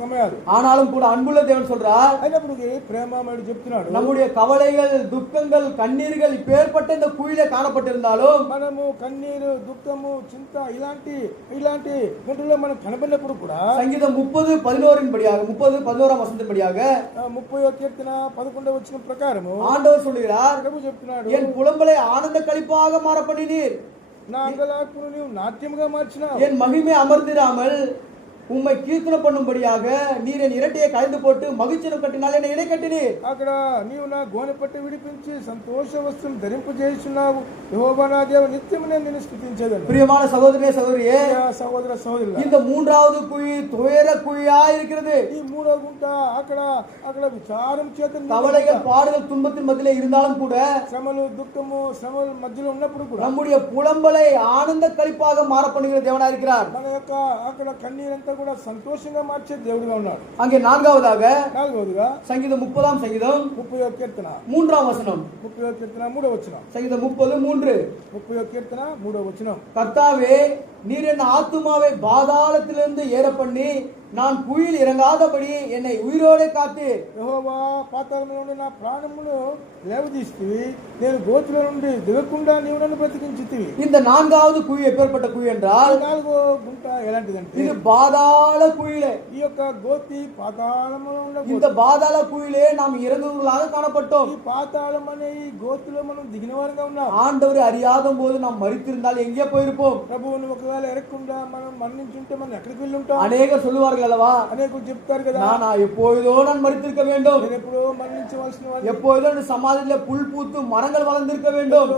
సమయాలు. ஆனாலும் கூட அன்புள்ள தேவன் சொல்றார், అయినప్పుడు ప్రేమమయుడు చెప్తున్నాడు, நம்முடைய கவலைகள் துக்கங்கள் கண்ணீர்கள் இப்பேற்பட்ட இந்த குயிலே காணப்பட்டிருந்தாலும் మనము కన్నీరు దుఃఖము చింత ఇలాంటి గుంటలో మనం కనబడినప్పుడు కూడా சங்கீதம் 30:11 படியாக 30:11 வசனத்தின் படியாக 30వ కీర్తన 11వ వచనం ప్రకారము ஆண்டவர் சொல்கிறார், ప్రభు చెప్తున్నాడు, என் புலம்பலை ஆனந்த களிப்பாக மாற பண்ணினீர், నా అంగలార్పును నీవు నాట్యముగా మార్చినావు, என் மகிமை அமர்ந்திராமல் உம்மை கீர்த்தனை பண்ணும்படியாக நீர் என் இரட்டையை கலைந்து போட்டு மகிழ்ச்சியம் கட்டினால் என்னை இடை கட்டினீர். అక్కడ నీవు నా గోనె పట్టి విడిపించి సంతోష వస్త్రం ధరింపజేస్తున్నావు. యెహోవా నా దేవ నిత్యము నేను నిన్ను స్తుతించేదను. பிரியமான சகோதரனே சகோதரியே, సహోదర సహోదరులారా, இந்த மூன்றாவது குழி துயர குழியா இருக்கிறது. ఈ మూడో గుంట అక్కడ విచారం చేత கவலைகள் பாடுகள் துன்பத்தின் மத்தியிலே இருந்தாலும் கூட శ్రమలు దుఃఖము శ్రమల మధ్యలో ఉన్నప్పుడు కూడా நம்முடைய புலம்பலை ஆனந்த களிப்பாக மாற பண்ணுகிற தேவனா இருக்கிறார். మన యొక్క అక్కడ కన్నీరంతా కూడా సంతోషంగా మార్చే దేవుడిగా ఉన్నాడు. அங்கே நான்காவதாக నాలుగవదిగా சங்கீதம் 30 சங்கீதம் 30వ కీర్తన 3 వசனம். 30వ కీర్తన 3వ వచనం. சங்கீதம் 30:3. 30వ కీర్తన 3వ వచనం. கர்த்தாவே, நீர் என் ஆத்துமாவை பாதாளத்திலிருந்து ஏற பண்ணி நான் குயில் இறங்காதபடி என்னை உயிரோடே காத்து. యెహోవా పాతాళంలో నుండి నా ప్రాణమును లేవదీస్తివి, నేను గోతిలో నుండి దిగకుండా నీవు నన్ను బ్రతికించితివి. இந்த நான்காவது குழி எப்பேற்பட்ட குழி என்றால் నాలుగో గుంట ఎలాంటిదంటే இது பாதாள குழிலே. ఈ యొక్క గోతి పాతాళంలో ఉన్న இந்த பாதாள குழிலே நாம் இறங்குவர்களாக காணப்பட்டோம். ఈ పాతాళం అనే ఈ గోతిలో మనం దిగిన వారంగా ఉన్నాం. ஆண்டவரை அறியாத போது நாம் மரித்திருந்தால் எங்கே போயிருப்போம்? ప్రభువును ఒకవేళ ఎరగకుండా మనం మరణించుంటే మనం ఎక్కడికి వెళ్ళి ఉంటాం? அநேகர் சொல்லுவார்கள் அல்லவா, అనేకులు చెప్తారు కదా, நான் எப்பொழுதோ நான் மரித்திருக்க வேண்டும், నేను ఎప్పుడో మరణించవలసిన వాడిని, எப்பொழுதோ இந்த சமாதியிலே புல் பூத்து மரங்கள் வளர்ந்திருக்க வேண்டும்.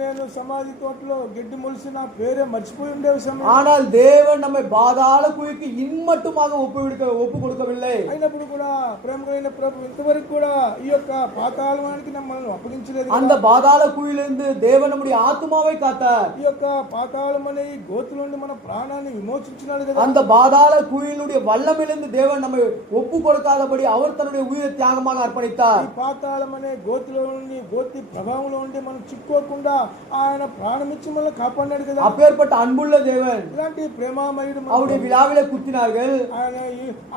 నేను సమాధి తోటలో గడ్డి మొలిసి నా పేరే మర్చిపోయి ఉండే సమయం. ஆனால் தேவன் நம்மை பாதாள குழிக்கு இன்மட்டுமாக ஒப்பு கொடுக்கவில்லை. అయినప్పుడు కూడా ప్రేమ కలిగిన ప్రభు ఇంతవరకు కూడా ఈ యొక్క పాతాళానికి మనల్ని అప్పగించలేదు. அந்த பாதாள குழியிலிருந்து தேவன் நம்முடைய ஆத்துமாவை காத்தார். ఈ యొక్క పాతాళం అనే ఈ గోతుల నుండి మన ప్రాణాన్ని విమోచించినాడు కదా. அந்த பாதாள குழியினுடைய வல்லமிலிருந்து தேவன் நம்மை ஒப்பு கொடுக்காதபடி அவர் தன்னுடைய உயிரை தியாகமாக அர்ப்பணித்தார். ఈ పాతాళం అనే గోతిలో నుండి గోతి ప్రభావంలో ఉండి మనం చిక్కుకోకుండా ఆయన ప్రాణం ఇచ్చి మనల్ని కాపాడినాడు కదా. அப்பேற்பட்ட அன்புள்ள தேவன் ఇలాంటి ప్రేమామయుడు அவருடைய விழாவிலே குத்தினார்கள்.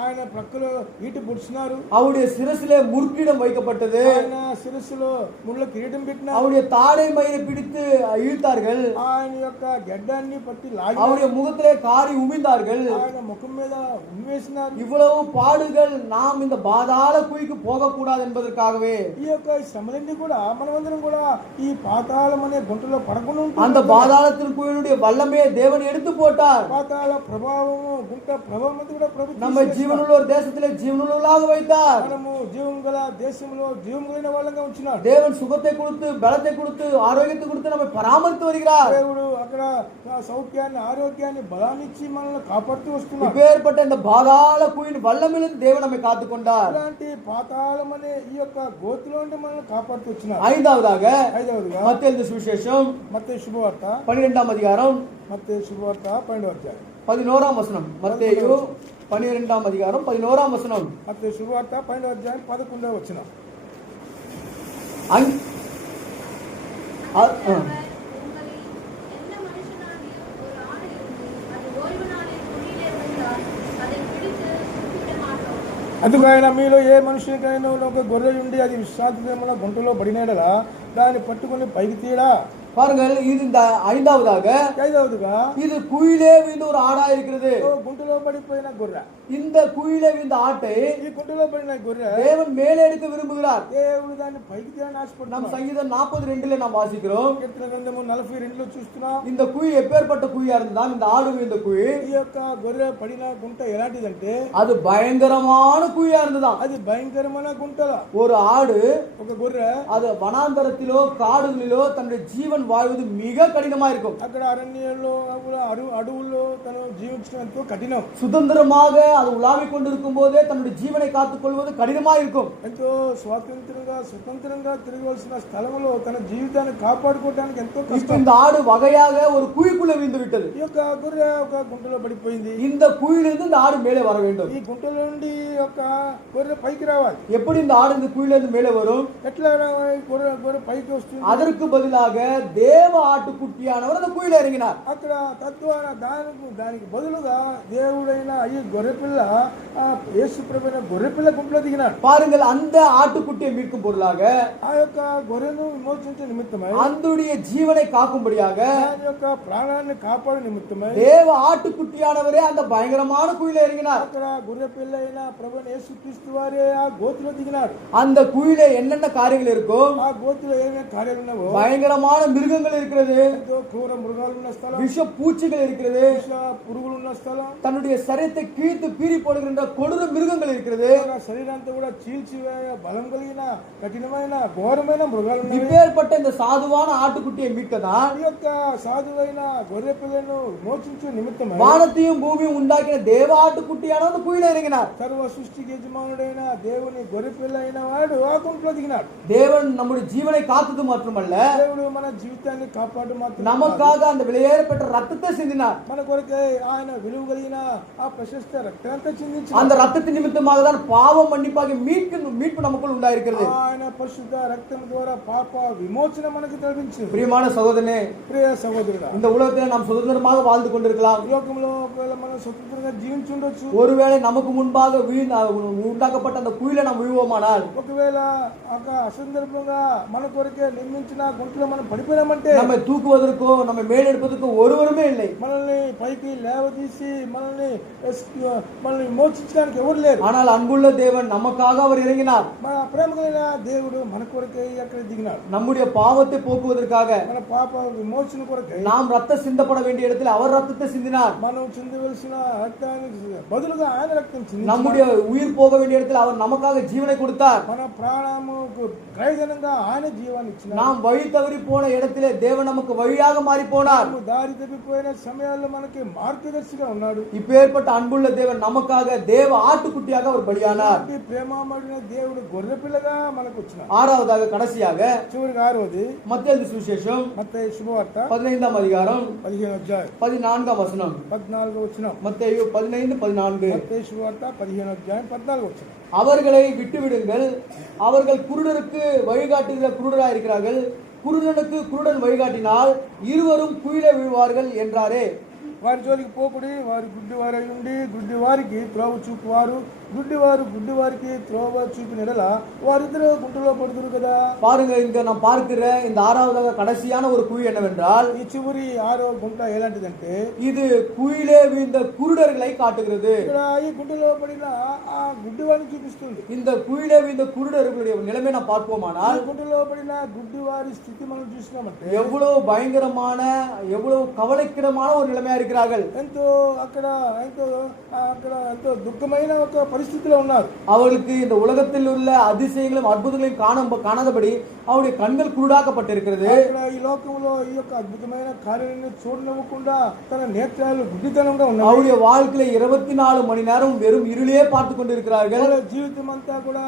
ఆయన ప్రక్కలో ఈటి పుడిచినారు. அவருடைய சிரசிலே முற்கிடம் வைக்கப்பட்டது. ఆయన శిరస్సులో ముళ్ళ కిరీటం పెట్టినారు. அவருடைய தாடை மயிரை பிடித்து இழுத்தார்கள். ఆయన యొక్క గడ్డాన్ని పట్టి లాగి அவருடைய முகத்திலே காரி உமிழ்ந்தார்கள். ఆయన ముఖం మీద ఉమ్మేసినారు. இவ்வளவு பாடுகள் நாம் இந்த பாதாள குழிக்கு போகக்கூடாது என்பதற்காகவே ఈ యొక్క శ్రమలన్నీ కూడా మనమందరం కూడా ఈ పాతాళం అనే గుంటలో పడకుండా அந்த பாதாளத்தின் குழியினுடைய வல்லமையை தேவன் எடுத்து போட்டார். పాతాళ ప్రభావము గుంట ప్రభావం అంతా కూడా ప్రభు நம்ம ஜீவனுள்ள ஒரு தேசத்திலே ஜீவனுள்ளவர்களாக வைத்தார். మనము జీవం గల దేశంలో జీవం కలిగిన వాళ్ళంగా ఉంచినాడు. தேவன் சுகத்தை கொடுத்து பலத்தை கொடுத்து ஆரோக்கியத்தை கொடுத்து நம்மை பராமரித்து வருகிறார். దేవుడు అక్కడ సౌఖ్యాన్ని ఆరోగ్యాన్ని బలాన్ని ఇచ్చి మనల్ని కాపాడుతూ వస్తున్నాడు. இப்பேற்பட்ட இந்த பாதாள குழியின் வல்லமையிலிருந்து தேவன் நம்மை காத்துக்கொண்டார். ఇలాంటి పాతాళం అనే ఈ యొక్క గోతిలో ఉండి మనల్ని కాపాడుతూ వచ్చినాడు. ஐந்தாவதாக ఐదవదిగా மத்தேயு எழுதின சுவிசேஷம் మత్తయి శుభవార్త 12ஆம் அதிகாரம் 12వ అధ్యాయం 11ஆம் வசனம். மத்தேயு 12ஆம் அதிகாரம் 11ஆம் வசனம். మత్తయి శుభవార్త 12వ అధ్యాయం 11వ వచనం. அங்- அ- ஆ. అందుకు ఆయన మీలో ఏ మనుషునికైనా ఒక గొర్రె ఉండి అది విశ్రాంతి దినమున గుంటలో పడినేడలా దాన్ని పట్టుకుని పైకి తీయడా, பாருங்கள், இது இந்த ஐந்தாவதாக ఐదవదిగా இது குயிலே விழுந்த ஒரு ஆடா இருக்கிறது. గుంటలో పడిపోయిన గొర్రె. இந்த குயிலே விழுந்த ஆட்டை ఈ గుంటలో పడిన గొర్రె தேவன் மேலே எடுக்க விரும்புகிறார். దేవుడు దాన్ని పైకి తేవాలని நம் ఆశపడుతున్నాడు. சங்கீதம் 42 நாம் வாசிக்கிறோம். కీర్తన గ్రంథము 42లో చూస్తున్నాం. இந்த குயில் எப்பேற்பட்ட குயிலா இருந்தால் இந்த ஆடு விழுந்த குயில் ఈ యొక్క గొర్రె పడిన గుంట ఎలాంటిదంటే அது பயங்கரமான குயிலா இருந்ததாம். అది భయంకరమైన గుంటల. ஒரு ஆடு ఒక గొర్రె அது வனாந்தரத்திலோ காடுகளிலோ தன்னுடைய ஜீவன் வாழ்வது மிக கடினமா இருக்கும். అక్కడ అరణ్యంలో అడవుల్లో తను జీవించడం ఎంతో కఠినం. சுதந்திரமாக அது உலாவிக் கொண்டிருக்கும் போதே தன்னுடைய ஜீவனை காத்துக் கொள்வது கடினமா இருக்கும். ఎంతో స్వతంత్రంగా తిరగవలసిన స్థలంలో తన జీవితాన్ని కాపాడుకోవడానికి ఎంతో இப்ப కష్టం. இந்த ஆடு வகையாக ஒரு குழிக்குள்ள விழுந்து விட்டது. ఈ యొక్క గొర్రె ఒక గుంటలో పడిపోయింది. இந்த குழியிலிருந்து இந்த ஆடு மேலே வர வேண்டும். ఈ గుంటలో నుండి ఒక గొర్రె పైకి రావాలి. எப்படி இந்த ஆடு இந்த குழியிலிருந்து மேலே வரும்? ఎట్లా రావాలి? గొర్రె పైకి వస్తుంది. அதற்கு பதிலாக தேவ ஆட்டுக்குட்டியானவர் அந்த குழியில இறங்கினார். అక్కడ తత్వాన దానికి బదులుగా దేవుడైన ఈ గొర్రె పిల్ల యేసు ప్రభువైన గొర్రె పిల్ల గుంపులో దిగినాడు. பாருங்கள், அந்த ஆட்டுக்குட்டியை மீட்கும் பொருளாக ఆ యొక్క గొర్రెను విమోచించే నిమిత్తమై அந்துடைய ஜீவனை காக்கும்படியாக దాని యొక్క ప్రాణాన్ని కాపాడు నిమిత్తమై தேவ ஆட்டுக்குட்டியானவரே அந்த பயங்கரமான குழியில இறங்கினார். అక్కడ గొర్రె పిల్ల అయిన ప్రభువైన యేసుక్రీస్తు వారే ఆ గోతిలో దిగినాడు. அந்த குழியில என்னென்ன காரியங்கள் இருக்கும்? ఆ గోతిలో ఏమేమి కార్యాలు ఉన్నావో பயங்கரமான மிருகங்கள் இருக்கிறது, ఎంతో క్రూర మృగాలు ఉన్న స్థలం, விஷ பூச்சிகள் இருக்கிறது, విష పురుగులు ఉన్న స్థలం, தன்னுடைய சரீரத்தை கீழ்த்து பீறி போடுகின்ற கொடூர மிருகங்கள் இருக்கிறது. ఆ శరీరాంతా కూడా చీల్చివేయ బలం కలిగిన కఠినమైన ఘోరమైన మృగాలు ఉన్నాయి. இப்பேற்பட்ட இந்த சாதுவான ஆட்டுக்குட்டியை மீட்கதான் ఈ యొక్క సాధువైన గొర్రె పిల్లను మోచించే నిమిత్తమై வானத்தையும் பூமியும் உண்டாக்கின தேவ ஆட்டுக்குட்டியான அந்த குழியில இறங்கினார். సర్వ సృష్టికి యజమానుడైన దేవుని గొర్రె పిల్ల అయిన వాడు ఆ గుంపులో దిగినాడు. தேவன் நம்முடைய ஜீவனை காத்தது மட்டுமல்ல, దేవుడు మన జీవితాన్ని కాపాడు మాత్రం நமக்காக அந்த விலையேறப்பட்ட ரத்தத்தை சிந்தினார். మన కొరకై ఆయన విలువ కలిగిన ఆ ప్రశస్త రక్తాంతా చిందించాడు. அந்த ரத்தத்தின் நிமித்தமாக தான் பாவம் மன்னிப்பாக மீட்பு நமக்குள் உண்டாயிருக்கிறது. ఆయన పరిశుద్ధ రక్తం ద్వారా పాప విమోచన మనకు లభించింది. பிரியமான சகோதரனே, ప్రియ సహోదరుడా, இந்த உலகத்தில் நாம் சுதந்திரமாக வாழ்ந்து கொண்டிருக்கலாம். లోకంలో ఒకవేళ మనం స్వతంత్రంగా జీవించుండొచ్చు. ஒருவேளை நமக்கு முன்பாக உண்டாக்கப்பட்ட அந்த குயில நாம் விழுவோமானால், ఒకవేళ ఒక అసందర్భంగా మన కొరకే నిర్మించిన గుంటలో మనం పడిపోయినామంటే நம்மை தூக்குவதற்கோ நம்மை மேலெடுப்பதற்கோ ஒருவருமே இல்லை. మనల్ని పైకి లేవదీసి మనల్ని మోచించడానికి ఎవరు లేరు. ஆனால் அன்புள்ள தேவன் நமக்காக அவர் இறங்கினார். మన ప్రేమ కలిగిన దేవుడు మన కొరకే అక్కడ దిగినాడు. நம்முடைய பாவத்தை போக்குவதற்காக, మన పాప విమోచన కొరకై நாம் ரத்தம் சிந்தப்பட வேண்டிய இடத்துல அவர் ரத்தத்தை சிந்தினார். మనం చిందవలసిన రక్తానికి బదులుగా ఆయన రక్తం చిందించాడు. நம்முடைய உயிர் போக வேண்டிய இடத்துல அவர் நமக்காக ஜீவனை கொடுத்தார். మన ప్రాణముకు ప్రయోజనంగా ఆయన జీవాన్ని ఇచ్చినాడు. நாம் வழி தவறி போன இடத்திலே தேவன் நமக்கு வழியாக மாறி போனார். మనము దారి తప్పిపోయిన సమయాల్లో మనకి మార్గదర్శిగా ఉన్నాడు. இப்பேற்பட்ட அன்புள்ள தேவன் நமக்காக தேவ ஆட்டுக்குட்டியாக அவர் பலியானார். ఈ ప్రేమమడిన దేవుడు గొర్రె పిల్లగా మనకు వచ్చినాడు. ஆறாவதாக கடைசியாக చివరికి ఆరోది மத்தேயு சுவிசேஷம் మత్తయి శుభవార్త 15ஆம் அதிகாரம் 15వ అధ్యాయం 14ஆம் வசனம். 14వ వచనం. மத்தேயு 15:14. మత్తయి శుభవార్త 15వ అధ్యాయం 14వ వచనం. அவர்களை விட்டுவிடுங்கள், அவர்கள் குருடருக்கு வழிகாட்டுகிற குருடராக இருக்கிறார்கள். குருடனுக்கு குருடன் வழிகாட்டினால் இருவரும் குயில விழுவார்கள் என்றாரே. వారి జోలికి పోకుడి, వారు గుడ్డివారై ఉండి గుడ్డి వారికి త్రోవ చూపువారు, గుడ్డివారు గుడ్డి వారికి త్రోవ చూపిన ఎడల వారిద్దరూ గుంటలో పడుతురు కదా. பாருங்க, இங்க நான் பார்க்கிற இந்த ஆறாவதாக கடைசியான ஒரு குழி என்னவென்றால், ఈ చివరి 6వ గుంట ఎలాంటిదంటే இது குயிலே விழுந்த குருடர்களை காட்டுகிறது. ఇక్కడ ఈ గుంటలో పడిన ఆ గుడ్డివారిని చూపిస్తుంది. இந்த குயிலே விழுந்த குருடர்களுடைய நிலைமை நான் பார்ப்போமானால், ఈ గుంటలో పడిన గుడ్డివారి స్థితి మనం చూసినామంటే எவ்வளவு பயங்கரமான, எவ்வளவு கவலைக்கிடமான ஒரு நிலைமையா இருக்கிறார்கள். ఎంతో అక్కడ ఎంతో దుఃఖమైన ఒక పరిస్థితిలో ఉన్నారు. அவர்களுக்கு இந்த உலகத்தில் உள்ள அதிசயங்களும் அற்புதங்களையும் காணாதபடி அவருடைய கண்கள் குருடாக்கப்பட்டிருக்கிறது. అక్కడ ఈ లోకంలో ఈ యొక్క అద్భుతమైన కార్యాలను చూడనివ్వకుండా తన నేత్రాలు గుడ్డితనంగా ఉన్నాయి. அவருடைய வாழ்க்கையில 24 மணி நேரம் வெறும் இருளையே பார்த்து கொண்டிருக்கிறார்கள். వాళ్ళ జీవితం అంతా కూడా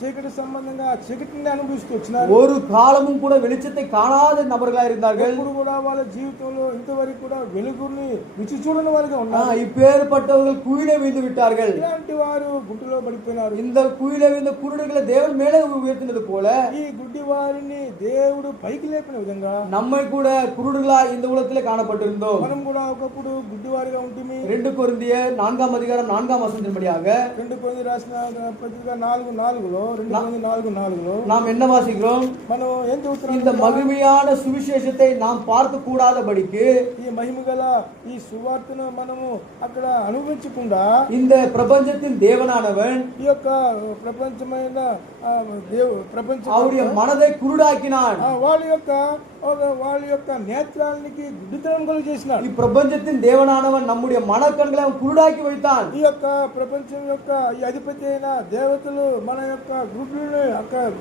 చీకటి సంబంధంగా చీకటిని అనుభవిస్తూ వచ్చినారు. ஒரு காலமும் கூட வெளிச்சத்தை காணாத நபர்களா இருந்தார்கள். ఇప్పుడు కూడా వాళ్ళ జీవితంలో ఇంతవరకు కూడా వెలుగుని రుచి చూడని వారిగా ఉన్నారు. இப்பேற்பட்டவர்கள் குயிலே விழுந்து விட்டார்கள். ఇలాంటి గుడ్డివారు గుంటలో పడిపోయినారు. இந்த குயிலே இந்த குருடர்களை தேவன் மேலே உயர்த்தினது போல ఈ గుడ్డివారిని దేవుడు పైకి లేపిన విధంగా நம்மை கூட குருடர்களா இந்த உலகத்திலே காணப்பட்டிருந்தோம். మనం కూడా ఒకప్పుడు గుడ్డివారిగా ఉంటుంది. 2 கொரிந்தியர் 4ஆம் அதிகாரம் 4ஆம் வசனத்தின்படியாக 2 కొరింథీ రాసిన పత్రిక 4:4లో 2 కొరింథీ 4:4లో நாம் என்ன வாசிக்கிறோம்? మనం ఏం చదువుతున్నాం? இந்த மகிமையான சுவிசேஷத்தை நாம் பார்க்க கூடாதபடிக்கு ఈ మహిమ గల ఈ సువార్తను మనము అక్కడ అనుభవించకుండా இந்த பிரபஞ்சத்தின் தேவனானவன் ఈ యొక్క ప్రపంచమైన ప్రపంచం அவருடைய மனதை குருடாக்கினான். వాళ్ళ యొక్క నేత్రానికి గుడ్డితనం కలుగు చేసినాడు. ఈ பிரபஞ்சத்தின் தேவனானவன் நம்முடைய மனக்கண்களை அவன் குருடாக்கி வைத்தான். ఈ యొక్క ప్రపంచం యొక్క ఈ అధిపతి అయిన దేవతలు మన యొక్క గుడ్లను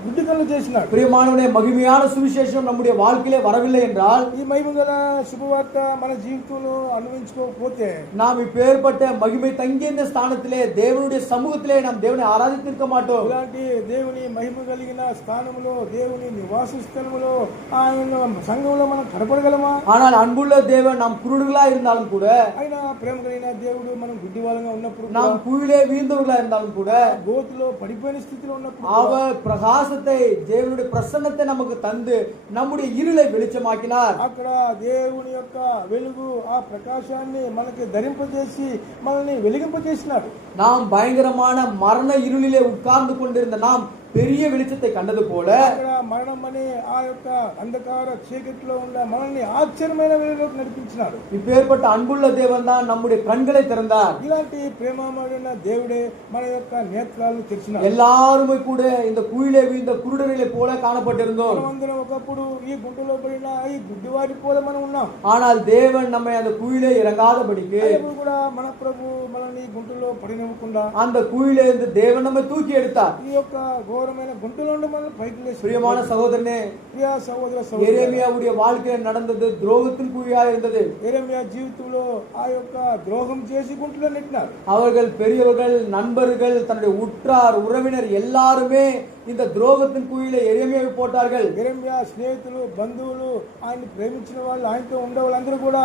గుడ్డి కలుగు చేసినాడు. பிரியமானவனே, மகிமையான சுவிசேஷம் நம்முடைய வாழ்க்கையிலே வரவில்லை என்றால், ఈ మహిమ గల శుభవార్త మన జీవితంలో అనుభవించుకోకపోతే, நாம் இப்பேற்பட்ட மகிமை தங்கிய இந்த ஸ்தானத்திலே தேவனுடைய சமூகத்திலே நாம் தேவனை ஆராதித்திருக்க மாட்டோம். ఇలాంటి దేవుని మహిమ కలిగిన స్థానంలో దేవుని నివాస స్థలములో ఆయన సంఘంలో మనం కనపడగలమా? ஆனால் அன்புள்ள தேவன் நாம் குருடுகளா இருந்தாலும் கூட, ఆయన ప్రేమ కలిగిన దేవుడు మనం గుడ్డివాళ్ళంగా ఉన్నప్పుడు, நாம் குயிலே வீழ்ந்தவர்களா இருந்தாலும் கூட, గోతులో పడిపోయిన స్థితిలో ఉన్నప్పుడు அவர் பிரகாசத்தை தேவனுடைய பிரசன்னத்தை நமக்கு தந்து நம்முடைய இருளை வெளிச்சமாக்கினார். అక్కడ దేవుని యొక్క వెలుగు ఆ ప్రకాశాన్ని మనకి ధరింపజేసి మనల్ని వెలిగింపజేసినాడు. நாம் பயங்கரமான மரண இருளிலே உட்கார்ந்து கொண்டிருந்த நாம் பெரிய வெளிச்சத்தை கண்டது போல, అక్కడ మరణం అనే ఆ యొక్క అంధకార చీకటిలో ఉన్న మనల్ని ఆశ్చర్యమైన వెలుగులోకి నడిపించినాడు. இப்பேற்பட்ட அன்புள்ள தேவன் தான் நம்முடைய கண்களை திறந்தார். ఇలాంటి ప్రేమమైన దేవుడే మన యొక్క నేత్రాలను తెరిచినాడు. எல்லாருமே கூட இந்த குயிலே வீழ்ந்த குருடர்களை போல காணப்பட்டிருந்தோம். మనమందరం ఒకప్పుడు ఈ గుంటలో పడిన ఈ గుడ్డివారి పోల మనం ఉన్నాం. ஆனால் தேவன் நம்மை அந்த குயிலே இறங்காதபடிக்கு, ఇప్పుడు కూడా మన ప్రభు మనల్ని గుంటలో పడినవ్వకుండా அந்த குயிலே இருந்து தேவன் நம்மை தூக்கி எடுத்தார். ఈ యొక్క ఘోరమైన గుంటలో నుండి మనల్ని పైకి లేచి, பிரியமான சகோதரனே, ప్రియ సహోదర సహోదరి, எரேமியாவுடைய வாழ்க்கையில் நடந்தது துரோகத்தின் குழியா இருந்தது. యెరెమీయా జీవితంలో ఆ యొక్క ద్రోహం చేసి గుంటలో నెట్టినారు. அவர்கள் பெரியவர்கள், நண்பர்கள், தன்னுடைய உற்றார் உறவினர் எல்லாருமே இந்த துரோகத்தின் குழியிலே எரேமியாவை போட்டார்கள். యెరెమీయా స్నేహితులు, బంధువులు, ఆయన్ని ప్రేమించిన వాళ్ళు, ఆయనతో ఉండే వాళ్ళందరూ కూడా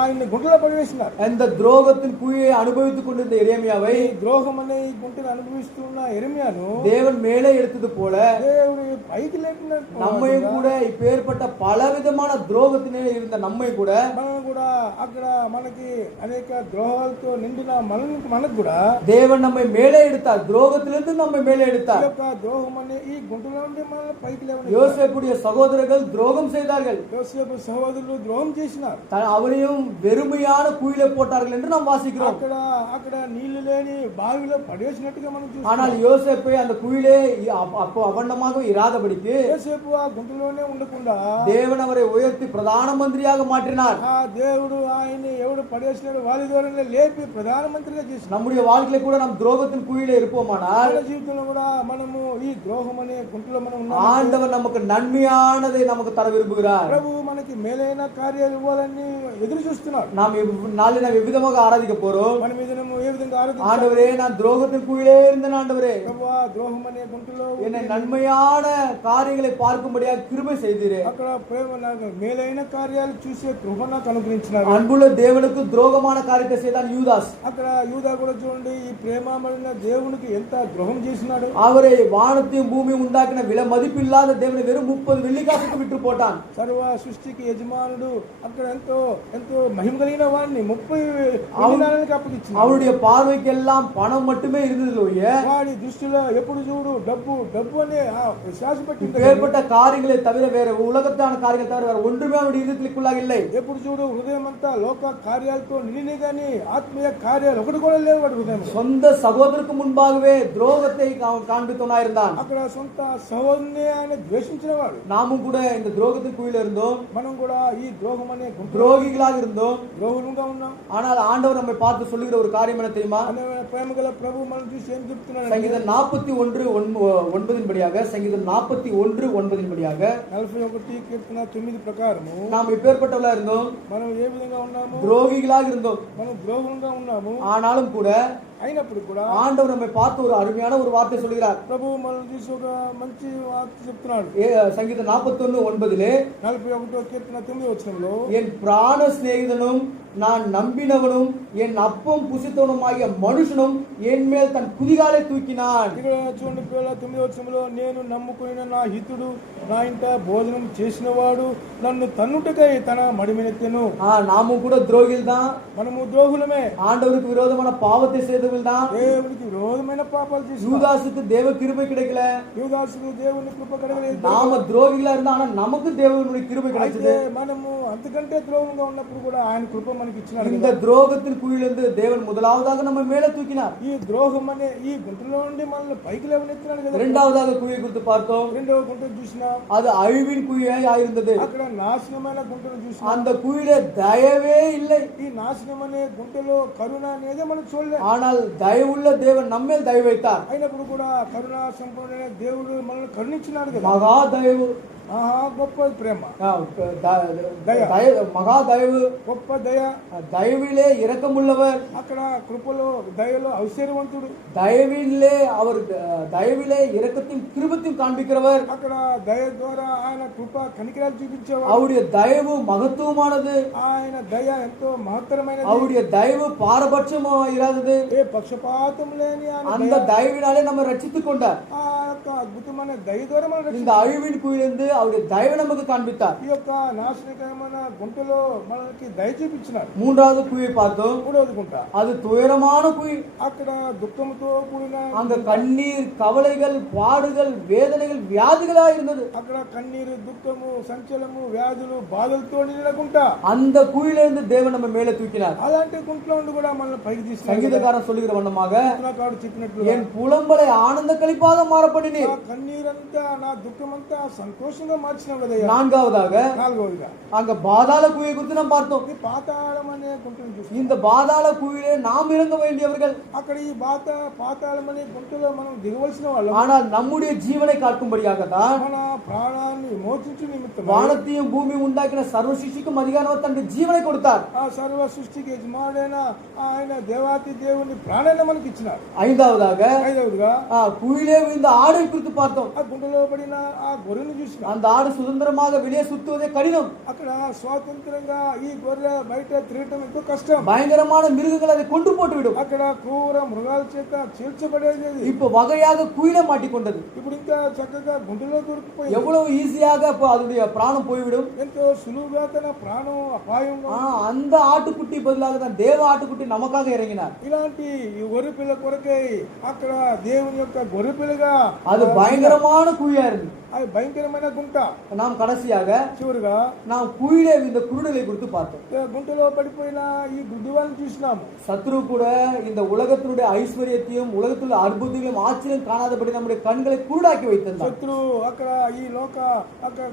ఆయన్ని గుంటలో పడివేసినారు. அந்த துரோகத்தின் குழியை அனுபவித்துக் கொண்டிருந்த எரேமியாவை ఈ ద్రోహం అనే ఈ గుంటను అనుభవిస్తున్న యెరెమీయాను தேவன் மேலே எடுத்தது போல, దేవుడు పైకి లేపినట్టు நம்மையும் கூட இப்பேற்பட்ட பலவிதமான துரோகத்திலே இருந்த நம்மை கூட మనం కూడా అక్కడ మనకి అనేక ద్రోహాలతో నిండిన మనకు కూడా தேவன் நம்மை மேலே எடுத்தார். துரோகத்திலிருந்து நம்மை மேலே ఈ எடுத்தார். యొక్క ద్రోహం అనే ఈ గుంటలో నుండి మనల్ని పైకి లేవని யோசேப்புடைய சகோதரர்கள் துரோகம் செய்தார்கள். యోసేపు సహోదరులు ద్రోహం చేసినారు. அவரையும் வெறுமையான குயிலே போட்டார்கள் என்று நாம் வாசிக்கிறோம். అక్కడ నీళ్లు లేని బావిలో పడేసినట్టుగా మనం చూస్తాం. ஆனால் யோசேப்பை அந்த குயிலே அப்போ அவண்டமாக இராதபடிக்கு యోసేపు ఆ గుంటలోనే ఉండకుండా தேவன் அவரை உயர்த்தி பிரதான மந்திரியாக மாற்றினார். ఆ దేవుడు ఆయన్ని ఎవడు పడేసినాడు వారి ద్వారా లేపి ప్రధానమంత్రిగా చేసినాడు. நம்முடைய வாழ்க்கையில கூட நாம் துரோகத்தின் குயிலே இருப்போமானால், మన జీవితంలో కూడా మనము ఈ ద్రోహం అనే గుంటలో మనం ఉన్నాం. ஆண்டவர் நமக்கு நன்மையானதை நமக்கு தர விரும்புகிறார். ప్రభు మనకి మేలైన కార్యాలు ఇవ్వాలని ఎదురు చూస్తున్నాడు. நாம் நாளில் நாம் எவ்விதமாக ஆராதிக்க போறோம்? మన మీద ఏ విధంగా ఆరాధించాలి? ஆண்டவரே, நான் துரோகத்தின் குயிலே இருந்தேன். ஆண்டவரே, ప్రభువా, ద్రోహం అనే గుంటలో என்னை நன்மையான காரியங்களை பார்க்கும்படியாக கிருபை செய்தீரே. అక్కడ ప్రేమ నాకు మేలైన కార్యాలు చూసే కృప నాకు అనుగ్రహించినారు. அன்புள்ள தேவனுக்கு துரோகமான காரியத்தை செய்தான் யூதாஸ். అక్కడ యూదా కూడా చూడండి, ఈ ప్రేమమైన దేవునికి ఎంత ద్రోహం చేసినాడు. அவரை வானத்தையும் பூமியும் உண்டாக்கின விலை மதிப்பில்லாத தேவனை வெறும் 30 வெள்ளிக்காசுக்கு விட்டு போட்டான். సర్వ సృష్టికి యజమానుడు అక్కడ ఎంతో ఎంతో మహిమ కలిగిన వాడిని 30 వెండినాణాలకు అప్పగించాడు. அவருடைய பார்வைக்கு எல்லாம் பணம் மட்டுமே இருந்தது ஒழிய, వాడి దృష్టిలో ఎప్పుడు చూడు డబ్బు డబ్బు అనే శ్వాస పట్టింది. வேறுபட்ட காரியங்களை தவிர வேற உலகத்தான காரியங்களை தவிர வேற ஒன்றுமே அவருடைய இதயத்திற்குள்ளாக இல்லை. ఎప్పుడు చూడు హృదయం అంతా లోక కార్యాలతో నిండినే గాని ఆత్మీయ కార్యాలు ఒకటి కూడా లేవు వాడి హృదయం. சொந்த சகோதரருக்கு முன்பாகவே துரோகத்தை காண்பித்தவனாயிருந்தான். అక్కడ సొంత సహోదరుని ఆయన ద్వేషించిన వాడు. நாமும் கூட இந்த துரோகத்தின் குழியில இருந்தோம். మనం కూడా ఈ ద్రోహం అనే துரோகிகளாக இருந்தோம். ద్రోహులుగా ఉన్నాం. ஆனால் ஆண்டவர் நம்மை பார்த்து சொல்லுகிற ஒரு காரியம் என்ன தெரியுமா? ప్రేమ గల ప్రభు మనం చూసి ఏం చెప్తున్నాడు? சங்கீதம் 41:9 படியாக, சங்கீதம் 41:9 படியாக, 41 కీర్తన 9 ప్రకారము நாம் இப்பேற்பட்டவர்களா இருந்தோம். మనం ఏ విధంగా ఉన్నాము? துரோகிகளாக இருந்தோம். మనం ద్రోహులుగా ఉన్నాము. ஆனாலும் கூட అయినప్పుడు కూడా ஆண்டவர் நம்மை பார்த்து ஒரு அருமையான ஒரு வார்த்தை சொல்கிறார். ప్రభు మనం చూసి ఒక మంచి వార్త చెప్తున్నాడు. சங்கீதம் 41:9 41 కీర్తన 9 వచనంలో, என் பிராண சிநேகிதனும் நான் நம்பினவனும் என் அப்பம் புசித்தவனுமாகிய மனுஷனும் என் மேல் தன் குதிகாலை தூக்கினான். ఇక్కడ చూడండి పిల్లల 9వ వచనంలో నేను నమ్ముకున్న నా హితుడు నా ఇంట భోజనం చేసినవాడు నన్ను తన్నుటకై తన మడిమెనెత్తెను. நாமும் கூட துரோகிகள் தான், మనము ద్రోహులమే, ஆண்டவருக்கு விரோதமான பாவத்தை செய்தவர்கள் தான். దేవునికి విరోధమైన పాపాలు చేసిన யூதாசுக்கு தேவ கிருபை கிடைக்கல, యూదాసుకు దేవుని కృప కలగలేదు. நாம துரோகிகளா இருந்தா ஆனா நமக்கு தேவனுடைய கிருபை అయితే கிடைச்சது. మనము అంతకంటే ద్రోహంగా ఉన్నప్పుడు కూడా ఆయన కృప మనకి ఇచ్చినాడు இந்த కదా. துரோகத்தின் குழியிலிருந்து தேவன் முதலாவதாக நம்ம மேல தூக்கினார். ఈ ద్రోహం అనే ఈ గుంటలో నుండి మనల్ని పైకి లేవనెత్తినాడు కదా. இரண்டாவதாக குழியை குறித்து பார்த்தோம். రెండవ గుంటను చూసినా அது அழிவின் குழியாய் ஆயிருந்தது. అక్కడ నాశనమైన గుంటను చూసినా அந்த குழியில தயவே இல்லை. ఈ నాశనం అనే గుంటలో కరుణ అనేది మనం చూడలేదు. ஆனால் தயவுள்ள தேவன் நம்மேல் தயவு வைத்தார். అయినప్పుడు కూడా కరుణ సంపూర్ణ దేవుడు మనల్ని కరుణించినాడు కదా. மகா தயவு, గొప్ప ప్రేమ, மகா தயவு, గొప్ప దయ, தயவிலே இரக்கமுள்ளவர், అక్కడ కృపలో దయలో ఐశ్వర్యవంతుడు, தயவிலே இரக்கத்தையும் கிருபத்தையும் காண்பிக்கிறவர், అక్కడ దయ ద్వారా ఆయన కృప కనికరాలు చూపించేవాడు. அவருடைய தயவு மகத்துவமானது, ఆయన దయ ఎంతో మహత్తరమైనది, அவருடைய தயவு பாரபட்சமா இராதது. ఏ పక్షపాతం లేని அந்த தயவினாலே நம்ம ரட்சித்துக் கொண்டார். ఆ యొక్క అద్భుతమైన దయ ద్వారా మనం இந்த அழிவின் குழியிலிருந்து அவருடைய தயவை நமக்கு காண்பித்தார். ఈ యొక్క నాశనకరమైన గుంటలో మనకి దయ చూపించినాడు. மூன்றாவது குழியை பார்த்தோம். మూడవది గుంట அது துயரமான குழி. అక్కడ దుఃఖంతో కూడిన அங்க கண்ணீர், கவலைகள், பாடுகள், வேதனைகள், வியாதிகளா இருந்தது. అక్కడ కన్నీరు, దుఃఖము, సంచలము, వ్యాధులు, బాధలతో నిండిన గుంట. அந்த குழியிலிருந்து தேவன் நம்ம மேல தூக்கினார். అలాంటి గుంటలో ఉండి కూడా మనల్ని పైకి తీసుకున్నాడు. சங்கீதக்காரன் சொல்லுகிற வண்ணமாக కాడు చెప్పినట్లు என் புலம்பலை ஆனந்த கழிப்பாக மாறப்படினீர். నా కన్నీరంతా, నా దుఃఖమంతా సంతోషంగా మార్చినావు కదా. நான்காவதாக నాలుగవదిగా அங்க பாதாள குழியை குறித்து நாம் பார்த்தோம். ఈ పాతాళం అనే గుంటను చూసి இந்த பாதாள குழியிலே நாம் இறங்க வேண்டியவர்கள், అక్కడ ఈ పాతాళం అనే గుంటలో మనం దిగవలసిన వాళ్ళం. ஆனால் நம்முடைய ஜீவனை காக்கும்படியாகத்தான் మన ప్రాణాన్ని విమోచించు నిమిత్తం வானத்தையும் பூமியும் உண்டாக்கின சர்வ சிருஷ்டிக்கும் அதிகாரம் தன்னுடைய ஜீவனை கொடுத்தார். ఆ సర్వ సృష్టికి యజమానుడైన ఆయన దేవాతి దేవుని ప్రాణాన్ని మనకి ఇచ్చినారు. ஐந்தாவதாக ఐదవదిగా குழியிலே விழுந்த ஆடை குறித்து பார்த்தோம். ఆ గుంటలో పడిన ఆ గొర్రెను చూసినాం. அந்த ஆடு சுதந்திரமாக வெளியே சுத்துவதே கடினம். అక్కడ స్వాతంత్రంగా ఈ గొర్రె బయట తిరగటం ఎంతో కష్టం. பயங்கரமான மிருகங்கள் அதை கொண்டு போட்டு விடும். అక్కడ క్రూర మృగాల చేత చీల్చబడేది. இப்போ வகையாக குயில மாட்டிக்கொண்டது. ఇప్పుడు ఇంకా చక్కగా గుంటలో దొరికిపోయింది. எவ்வளவு ஈஸியாக அதனுடைய பிராணம் போய்விடும். ఎంతో సులువుగా తన ప్రాణం అపాయంగా. அந்த ఆட்டுக்குட்டி பதிலாக தான் தேவ ஆட்டுக்குட்டி நமக்காக இறங்கினார். ఇలాంటి ఈ గొర్రె పిల్ల కొరకై అక్కడ దేవుని యొక్క గొర్రె పిల్లగా அது பயங்கரமான குழியா இருந்து. అది భయంకరమైన గుంట. நாம் கடைசியாக చివరిగా நாம் குழியிலே இந்த குருடலை குறித்து பார்த்தோம். గుంటలో పడిపోయిన ఈ గుడ్డివాళ్ళని చూసినాము. சத்ரு கூட இந்த உலகத்தினுடைய ஐஸ்வர்யத்தையும் உலகத்தில் அற்புதங்களையும் ஆச்சரியம் காணாதபடி நம்முடைய கண்களை குருடாக்கி வைத்திருந்தார். శత్రు అక్కడ ఈ లోక అక్కడ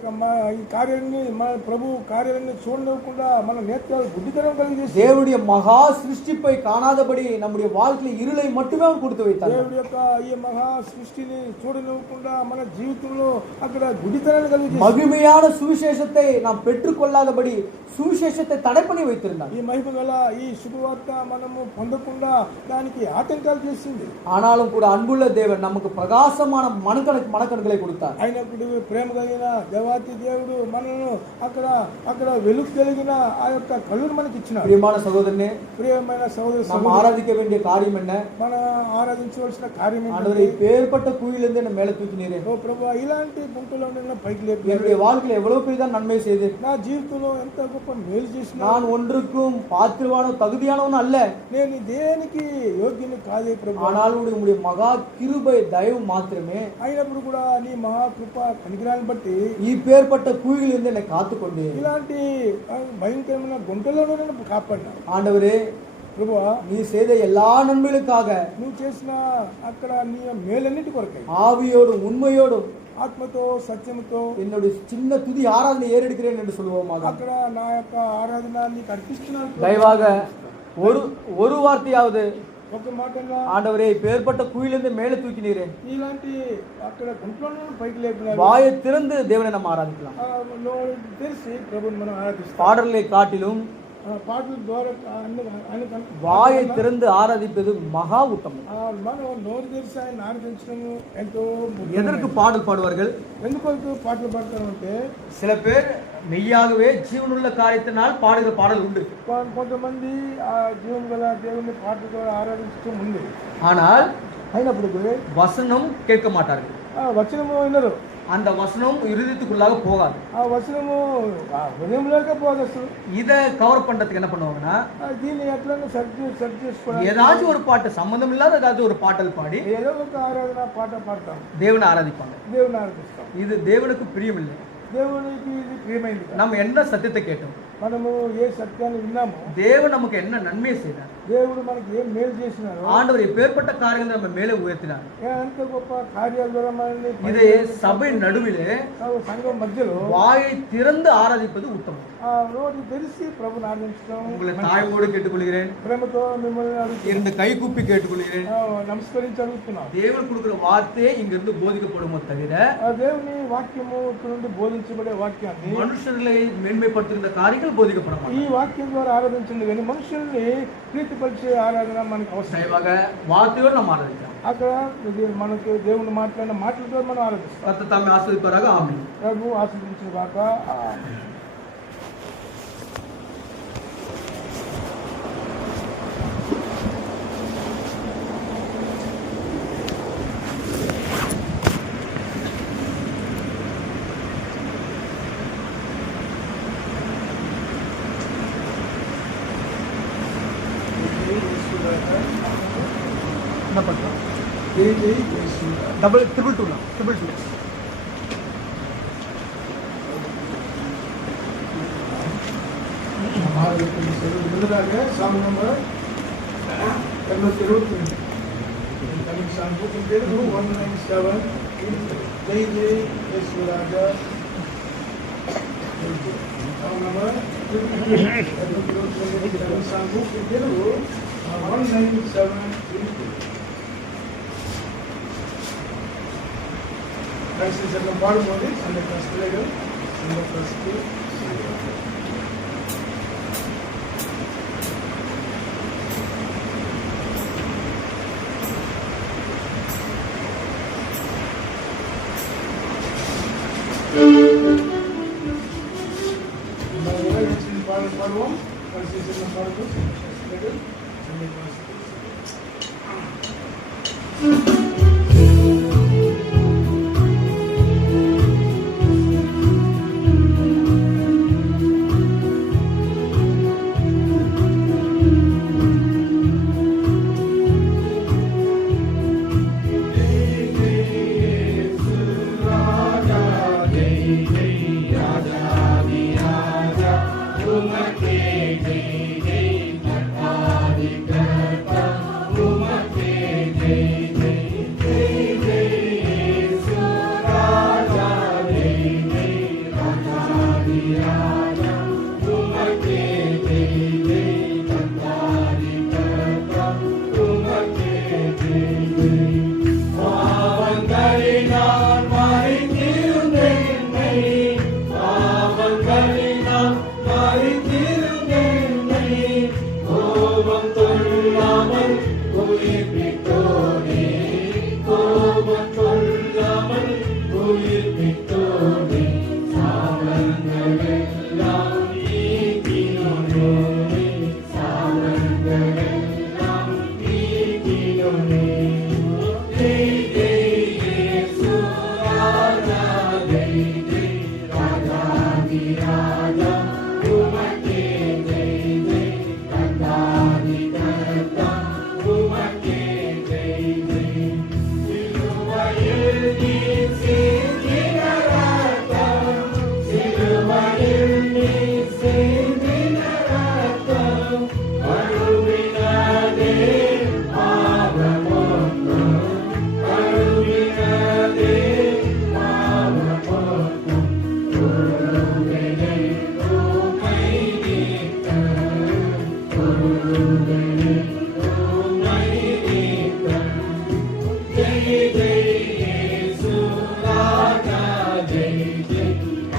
ఈ కార్యాన్ని మన ప్రభు కార్యాన్ని చూడకుండా మన నేత్రాలు గుడ్డితనం కలిగేసి தேவனுடைய மகா சிருஷ்டிப்பை காணாதபடி நம்முடைய வாழ்க்கையில் இருளை மட்டுமே அவர் கொடுத்து வைத்தார். దేవుడి యొక్క ఈ మహా సృష్టిని చూడనివ్వకుండా మన జీవితంలో అక్కడ గుడ్డితనాన్ని కలిగేసి மகிமையான சுவிசேஷத்தை நாம் பெற்றுக்கொள்ளாதபடி சுவிசேஷத்தை தடை பண்ணி வைத்திருந்தார். ఈ మహిమ గల ఈ శుభవార్త మనము పొందకుండా దానికి ఆటంకాలు చేసింది. ஆனாலும் கூட அன்புள்ள தேவன் நமக்கு பிரகாசமான மனக்கண்களை கொடுத்தார். అయినప్పుడు ప్రేమ కలిగిన దేవాతి దేవుడు మనను అక్కడ అక్కడ వెలుగు కలిగిన ఆ యొక్క కళ్ళును మనకి ఇచ్చినాడు. பிரியமான சகோதரனே, ప్రియమైన సహోదర நாம் ஆராதிக்க வேண்டிய காரியம் என்ன? మన ఆరాధించవలసిన కార్యం ஆண்டவரே, பேர்பட்ட குழியிலிருந்து என்ன மேல தூக்கினீரே. ఓ ప్రభువా, ఇలాంటి గుంటలో నిన్న పైకి లేపి என்னுடைய வாழ்க்கையில் எவ்வளவு பெரிதான் நன்மை செய்து నా జీవితంలో ఎంత గొప్ప మేలు చేసిన. நான் ஒன்றுக்கும் பாத்திரவான தகுதியானவன் அல்ல. నేను దేనికి యోగ్యుని కాదే ప్రభు. ஆனால் உம்முடைய மகா கிருபை தயவு மாத்திரமே. అయినప్పుడు కూడా నీ మహా కృప కనికరాన్ని బట్టి ఈ పేర్పட்ட குழியிலிருந்து என்னை காத்துக்கொண்டு ఇలాంటి భయంకరమైన గుంటలో నన్ను కాపాడినా. ஆண்டவரே, ప్రభువా, நீ செய்த எல்லா நன்மைகளுக்காக నువ్వు చేసిన అక్కడ నీ మేలన్నిటి కొరకై ஆவியோடும் உண்மையோடும் ఆత్మతో సత్యముతో என்னுடைய சின்ன துதி ஆராதனை ஏறெடுக்கிறேன் என்று சொல்லுவோமாக. అక్కడ నా యొక్క ఆరాధన నీకు అర్పిస్తున్నాను. தயவாக ஒரு வார்த்தையாவது ఒక మాటగా ஆண்டவரே, பேர்பட்ட குழியிலிருந்து மேலே தூக்கினீரே, ఇలాంటి అక్కడ గుంట్లో పైకి లేపిన வாயை திறந்து தேவனை நம்ம ஆராதிக்கலாம். తెలిసి ప్రభుని మనం ఆరాధిస్తాం. பாடல்களை காட்டிலும் పాటల ద్వారా வாயை திறந்து ஆராதிப்பது மகா உத்தமம். మనం నోరు తెరిచి ఆయన ఆరాధించడము ఎంతో எதற்கு பாடல் பாடுவார்கள்? ఎందుకు పాటలు పాడతారంటే சில பேர் மெய்யாகவே ஜீவனுள்ள காரியத்தினால் பாடுகிற பாடல் உண்டு. కొంతమంది ఆ జీవం గల దేవుని పాటల ద్వారా ఆరాధించడం ఉంది. ஆனால் అయినప్పుడు வசனம் கேட்க மாட்டார்கள். వచనము వినరు. அந்த வசனம் இருதயத்துக்குள்ளாக போகாது. ఆ వచనము హృదయంలోకి పోదు. అసలు இதை கவர் பண்றதுக்கு என்ன பண்ணுவாங்கன்னா, దీన్ని ఎట్లా సెర్చ్ చేసుకోవడానికి ஏதாச்சும் ஒரு பாட்டு சம்பந்தம் இல்லாத ஏதாச்சும் ஒரு பாட்டல் பாடி ఏదో ఒక ఆరాధన పాట పాడతాం, தேவனை ஆராதிப்பாங்க. దేవుని ఆరాధిస్తాం. இது தேவனுக்கு பிரியமில்லை. దేవునికి ఇది ప్రియమైంది. நம்ம என்ன సత్యத்தை கேட்டோம், మనము ఏ సత్యాన్ని విన్నాము, தேவன் நமக்கு என்ன நன்மை செய்தார், దేవుడు మనకి ఏం మేలు చేసినారు, ஆண்டவர் எப்பேற்பட்ட காரியங்களை நம்ம மேலே உயர்த்தினார். ఎంత గొప్ప కార్యాల ద్వారా మనల్ని இதே சபை நடுவிலே సంఘం మధ్యలో வாயை திறந்து ஆராதிப்பது உத்தமம். ఆ నోటి తెరిచి ప్రభుని ఆరాధించడం. உங்களை தாழ்வோடு கேட்டுக்கொள்கிறேன், ప్రేమతో మిమ్మల్ని இரண்டு கை கூப்பி கேட்டுக்கொள்கிறேன். నమస్కరించి అడుగుతున్నాం. தேவன் கொடுக்கிற வார்த்தையே இங்கிருந்து போதிக்கப்படுமோ தவிர దేవుని వాక్యము నుండి బోధించబడే వాక్యాన్ని மனுஷர்களை மேன்மைப்படுத்துகிற காரியங்கள் போதிக்கப்பட மாட்டாங்க. ఈ వాక్యం ద్వారా ఆరాధించింది కానీ మనుషుల్ని ప్రీతిపరిచే ఆరాధన మనకు అవసరం. దైవக வார்த்தையோடு நம்ம ஆராதிக்கிறோம். అక్కడ మనకు దేవుని మాట్లాడిన మాటల ద్వారా మనం ఆరాధిస్తాం. கர்த்தர் தாமே ஆசீர்வதிப்பாராக. ஆமென். ప్రభు ఆశీర్వదించిన గాక. என்ன பண்றோம்? Double triple two. ముందులాగే సాంగ్ నెంబర్ 197 జై జై యేసురాజా. సాంగ్ నెంబర్ 197 పాడుకోండి. సండే ఫస్ట్ లేదు, సండే ఫస్ట్ పాడుకోం. పరిశీలన పాడుకో. Sunday first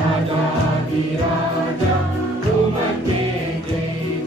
Raja, Raja, Umake, Jai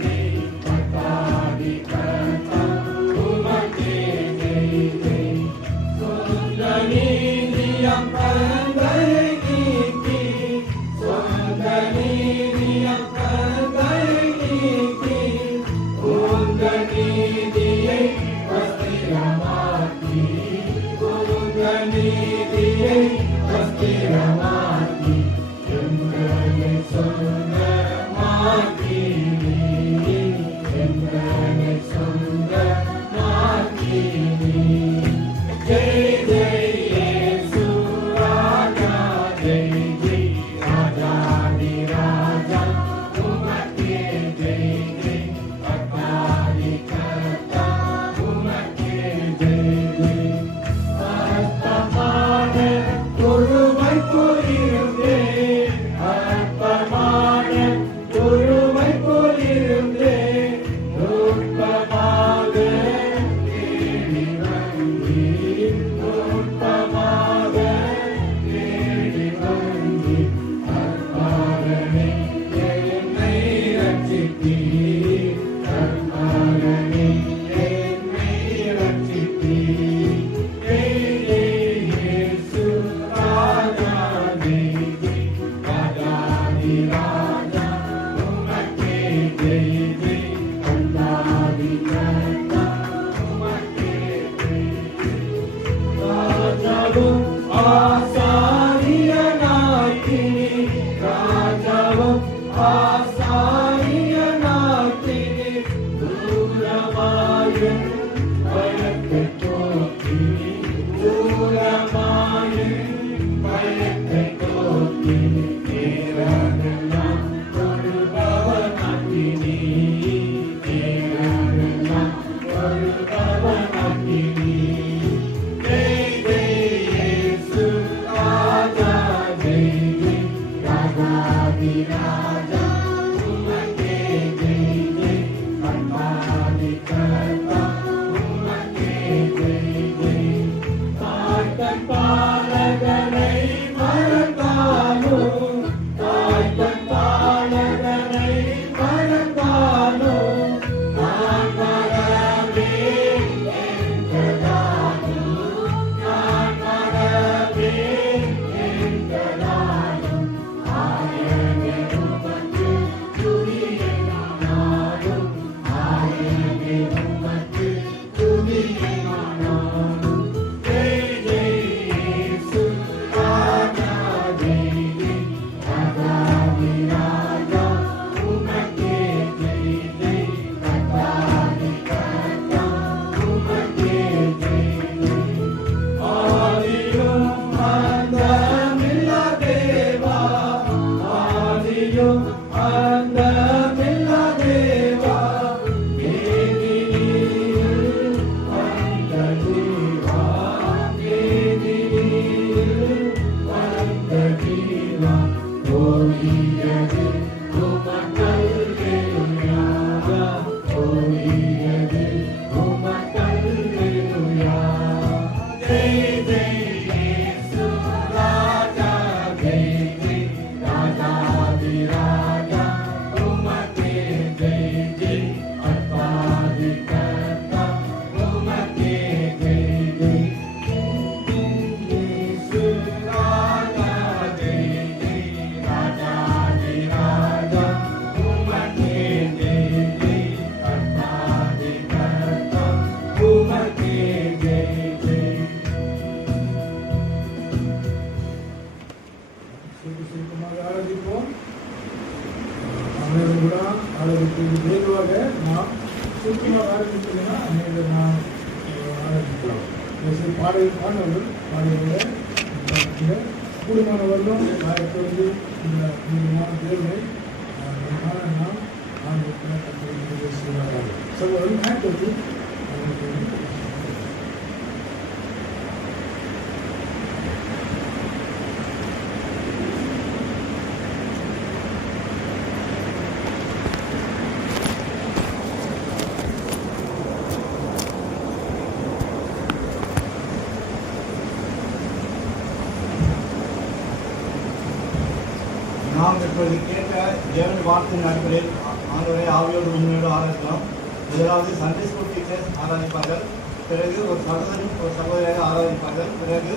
நாம் இப்பொழுது கேட்ட தேவன் வார்த்தையின் அடிப்படையில் ஆண்டவரை ஆவியோடு உண்மையோடு ஆராய்க்கலாம். முதலாவது சண்டே ஸ்கூல் டீச்சர்ஸ் ஆராதிப்பார்கள். பிறகு ஒரு சகோதரன் ஒரு சகோதரியாக ஆராதிப்பார்கள். பிறகு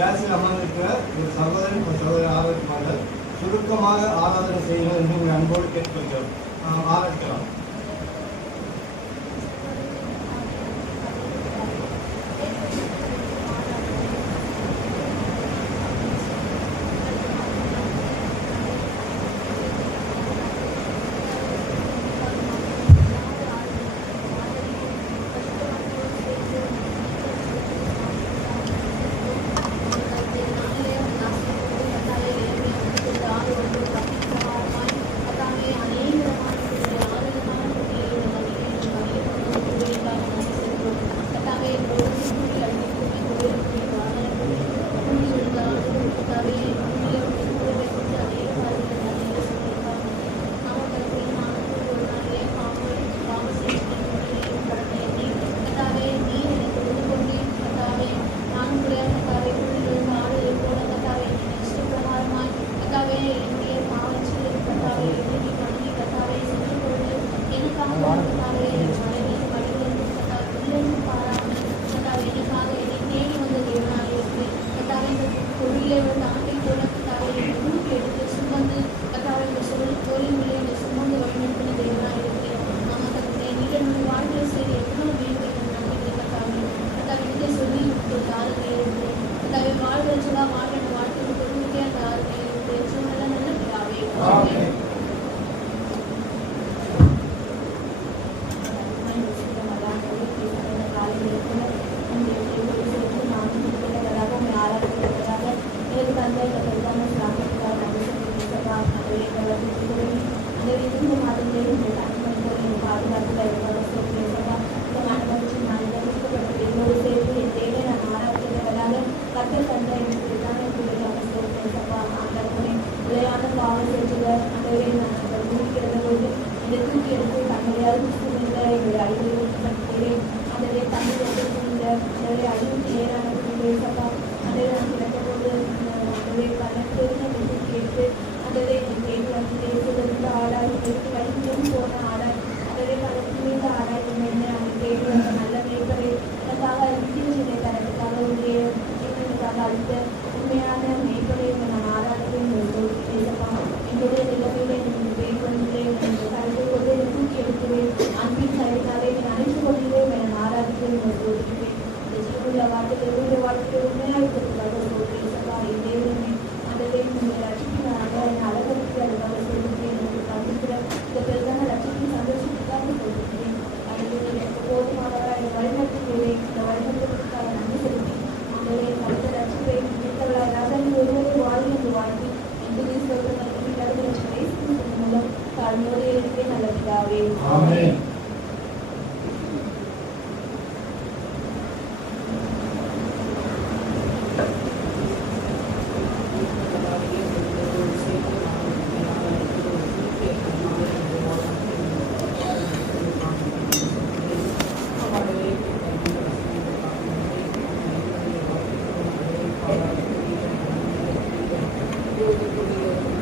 ஜாசில் அமர்ந்திருக்கிற ஒரு சகோதரன் ஒரு சகோதரி ஆராதிப்பார்கள். சுருக்கமாக ஆராதனை செய்யுங்கள் என்று உங்கள் அன்போடு கேட்டுக்கொள்கிறோம். ஆராதிக்கலாம். ஆமென். உண்மையான மேய்ப்பரை நான் ஆராய்ச்சி என்னுடைய நிலைமையிலே கருத்தை கொண்டு தூக்கி எடுக்கிறேன் அன்பின் கருத்தாலே அனைத்து கொள்கிறேன் என ஆராய்ச்சியை சோதிக்கிறேன் இந்த ஜீவனுள்ள வாழ்க்கை வாழ்க்கை உண்மையாக சோதனை என் தேவனே அந்த தேவனுடைய ரட்சிப்பினாக என் அழகருக்கு அதுக்காக சொல்லிக்கிறேன் எனக்கு தந்திக்கிற இந்த பெருதான ரட்சிப்பை சந்தோஷத்துக்காக சொல்லிக்கிறேன் அதுக்கு எனக்கு போதுமானவராக என்னை வழிநடத்துகிறேன் இந்த வழிநடத்துவதற்காக நன்றி செலுத்தி உங்களை அடுத்த ரட்சிப்பை நினைத்தவளாக ராஜாவின் ஒருவரை வாழ்வு என்று வாழ்க்கை எந்த சொல்லுங்கள் மூலம் தாழ்மையோடு இருக்கிற நல்ல பிதாவே. ஆமென். Thank you.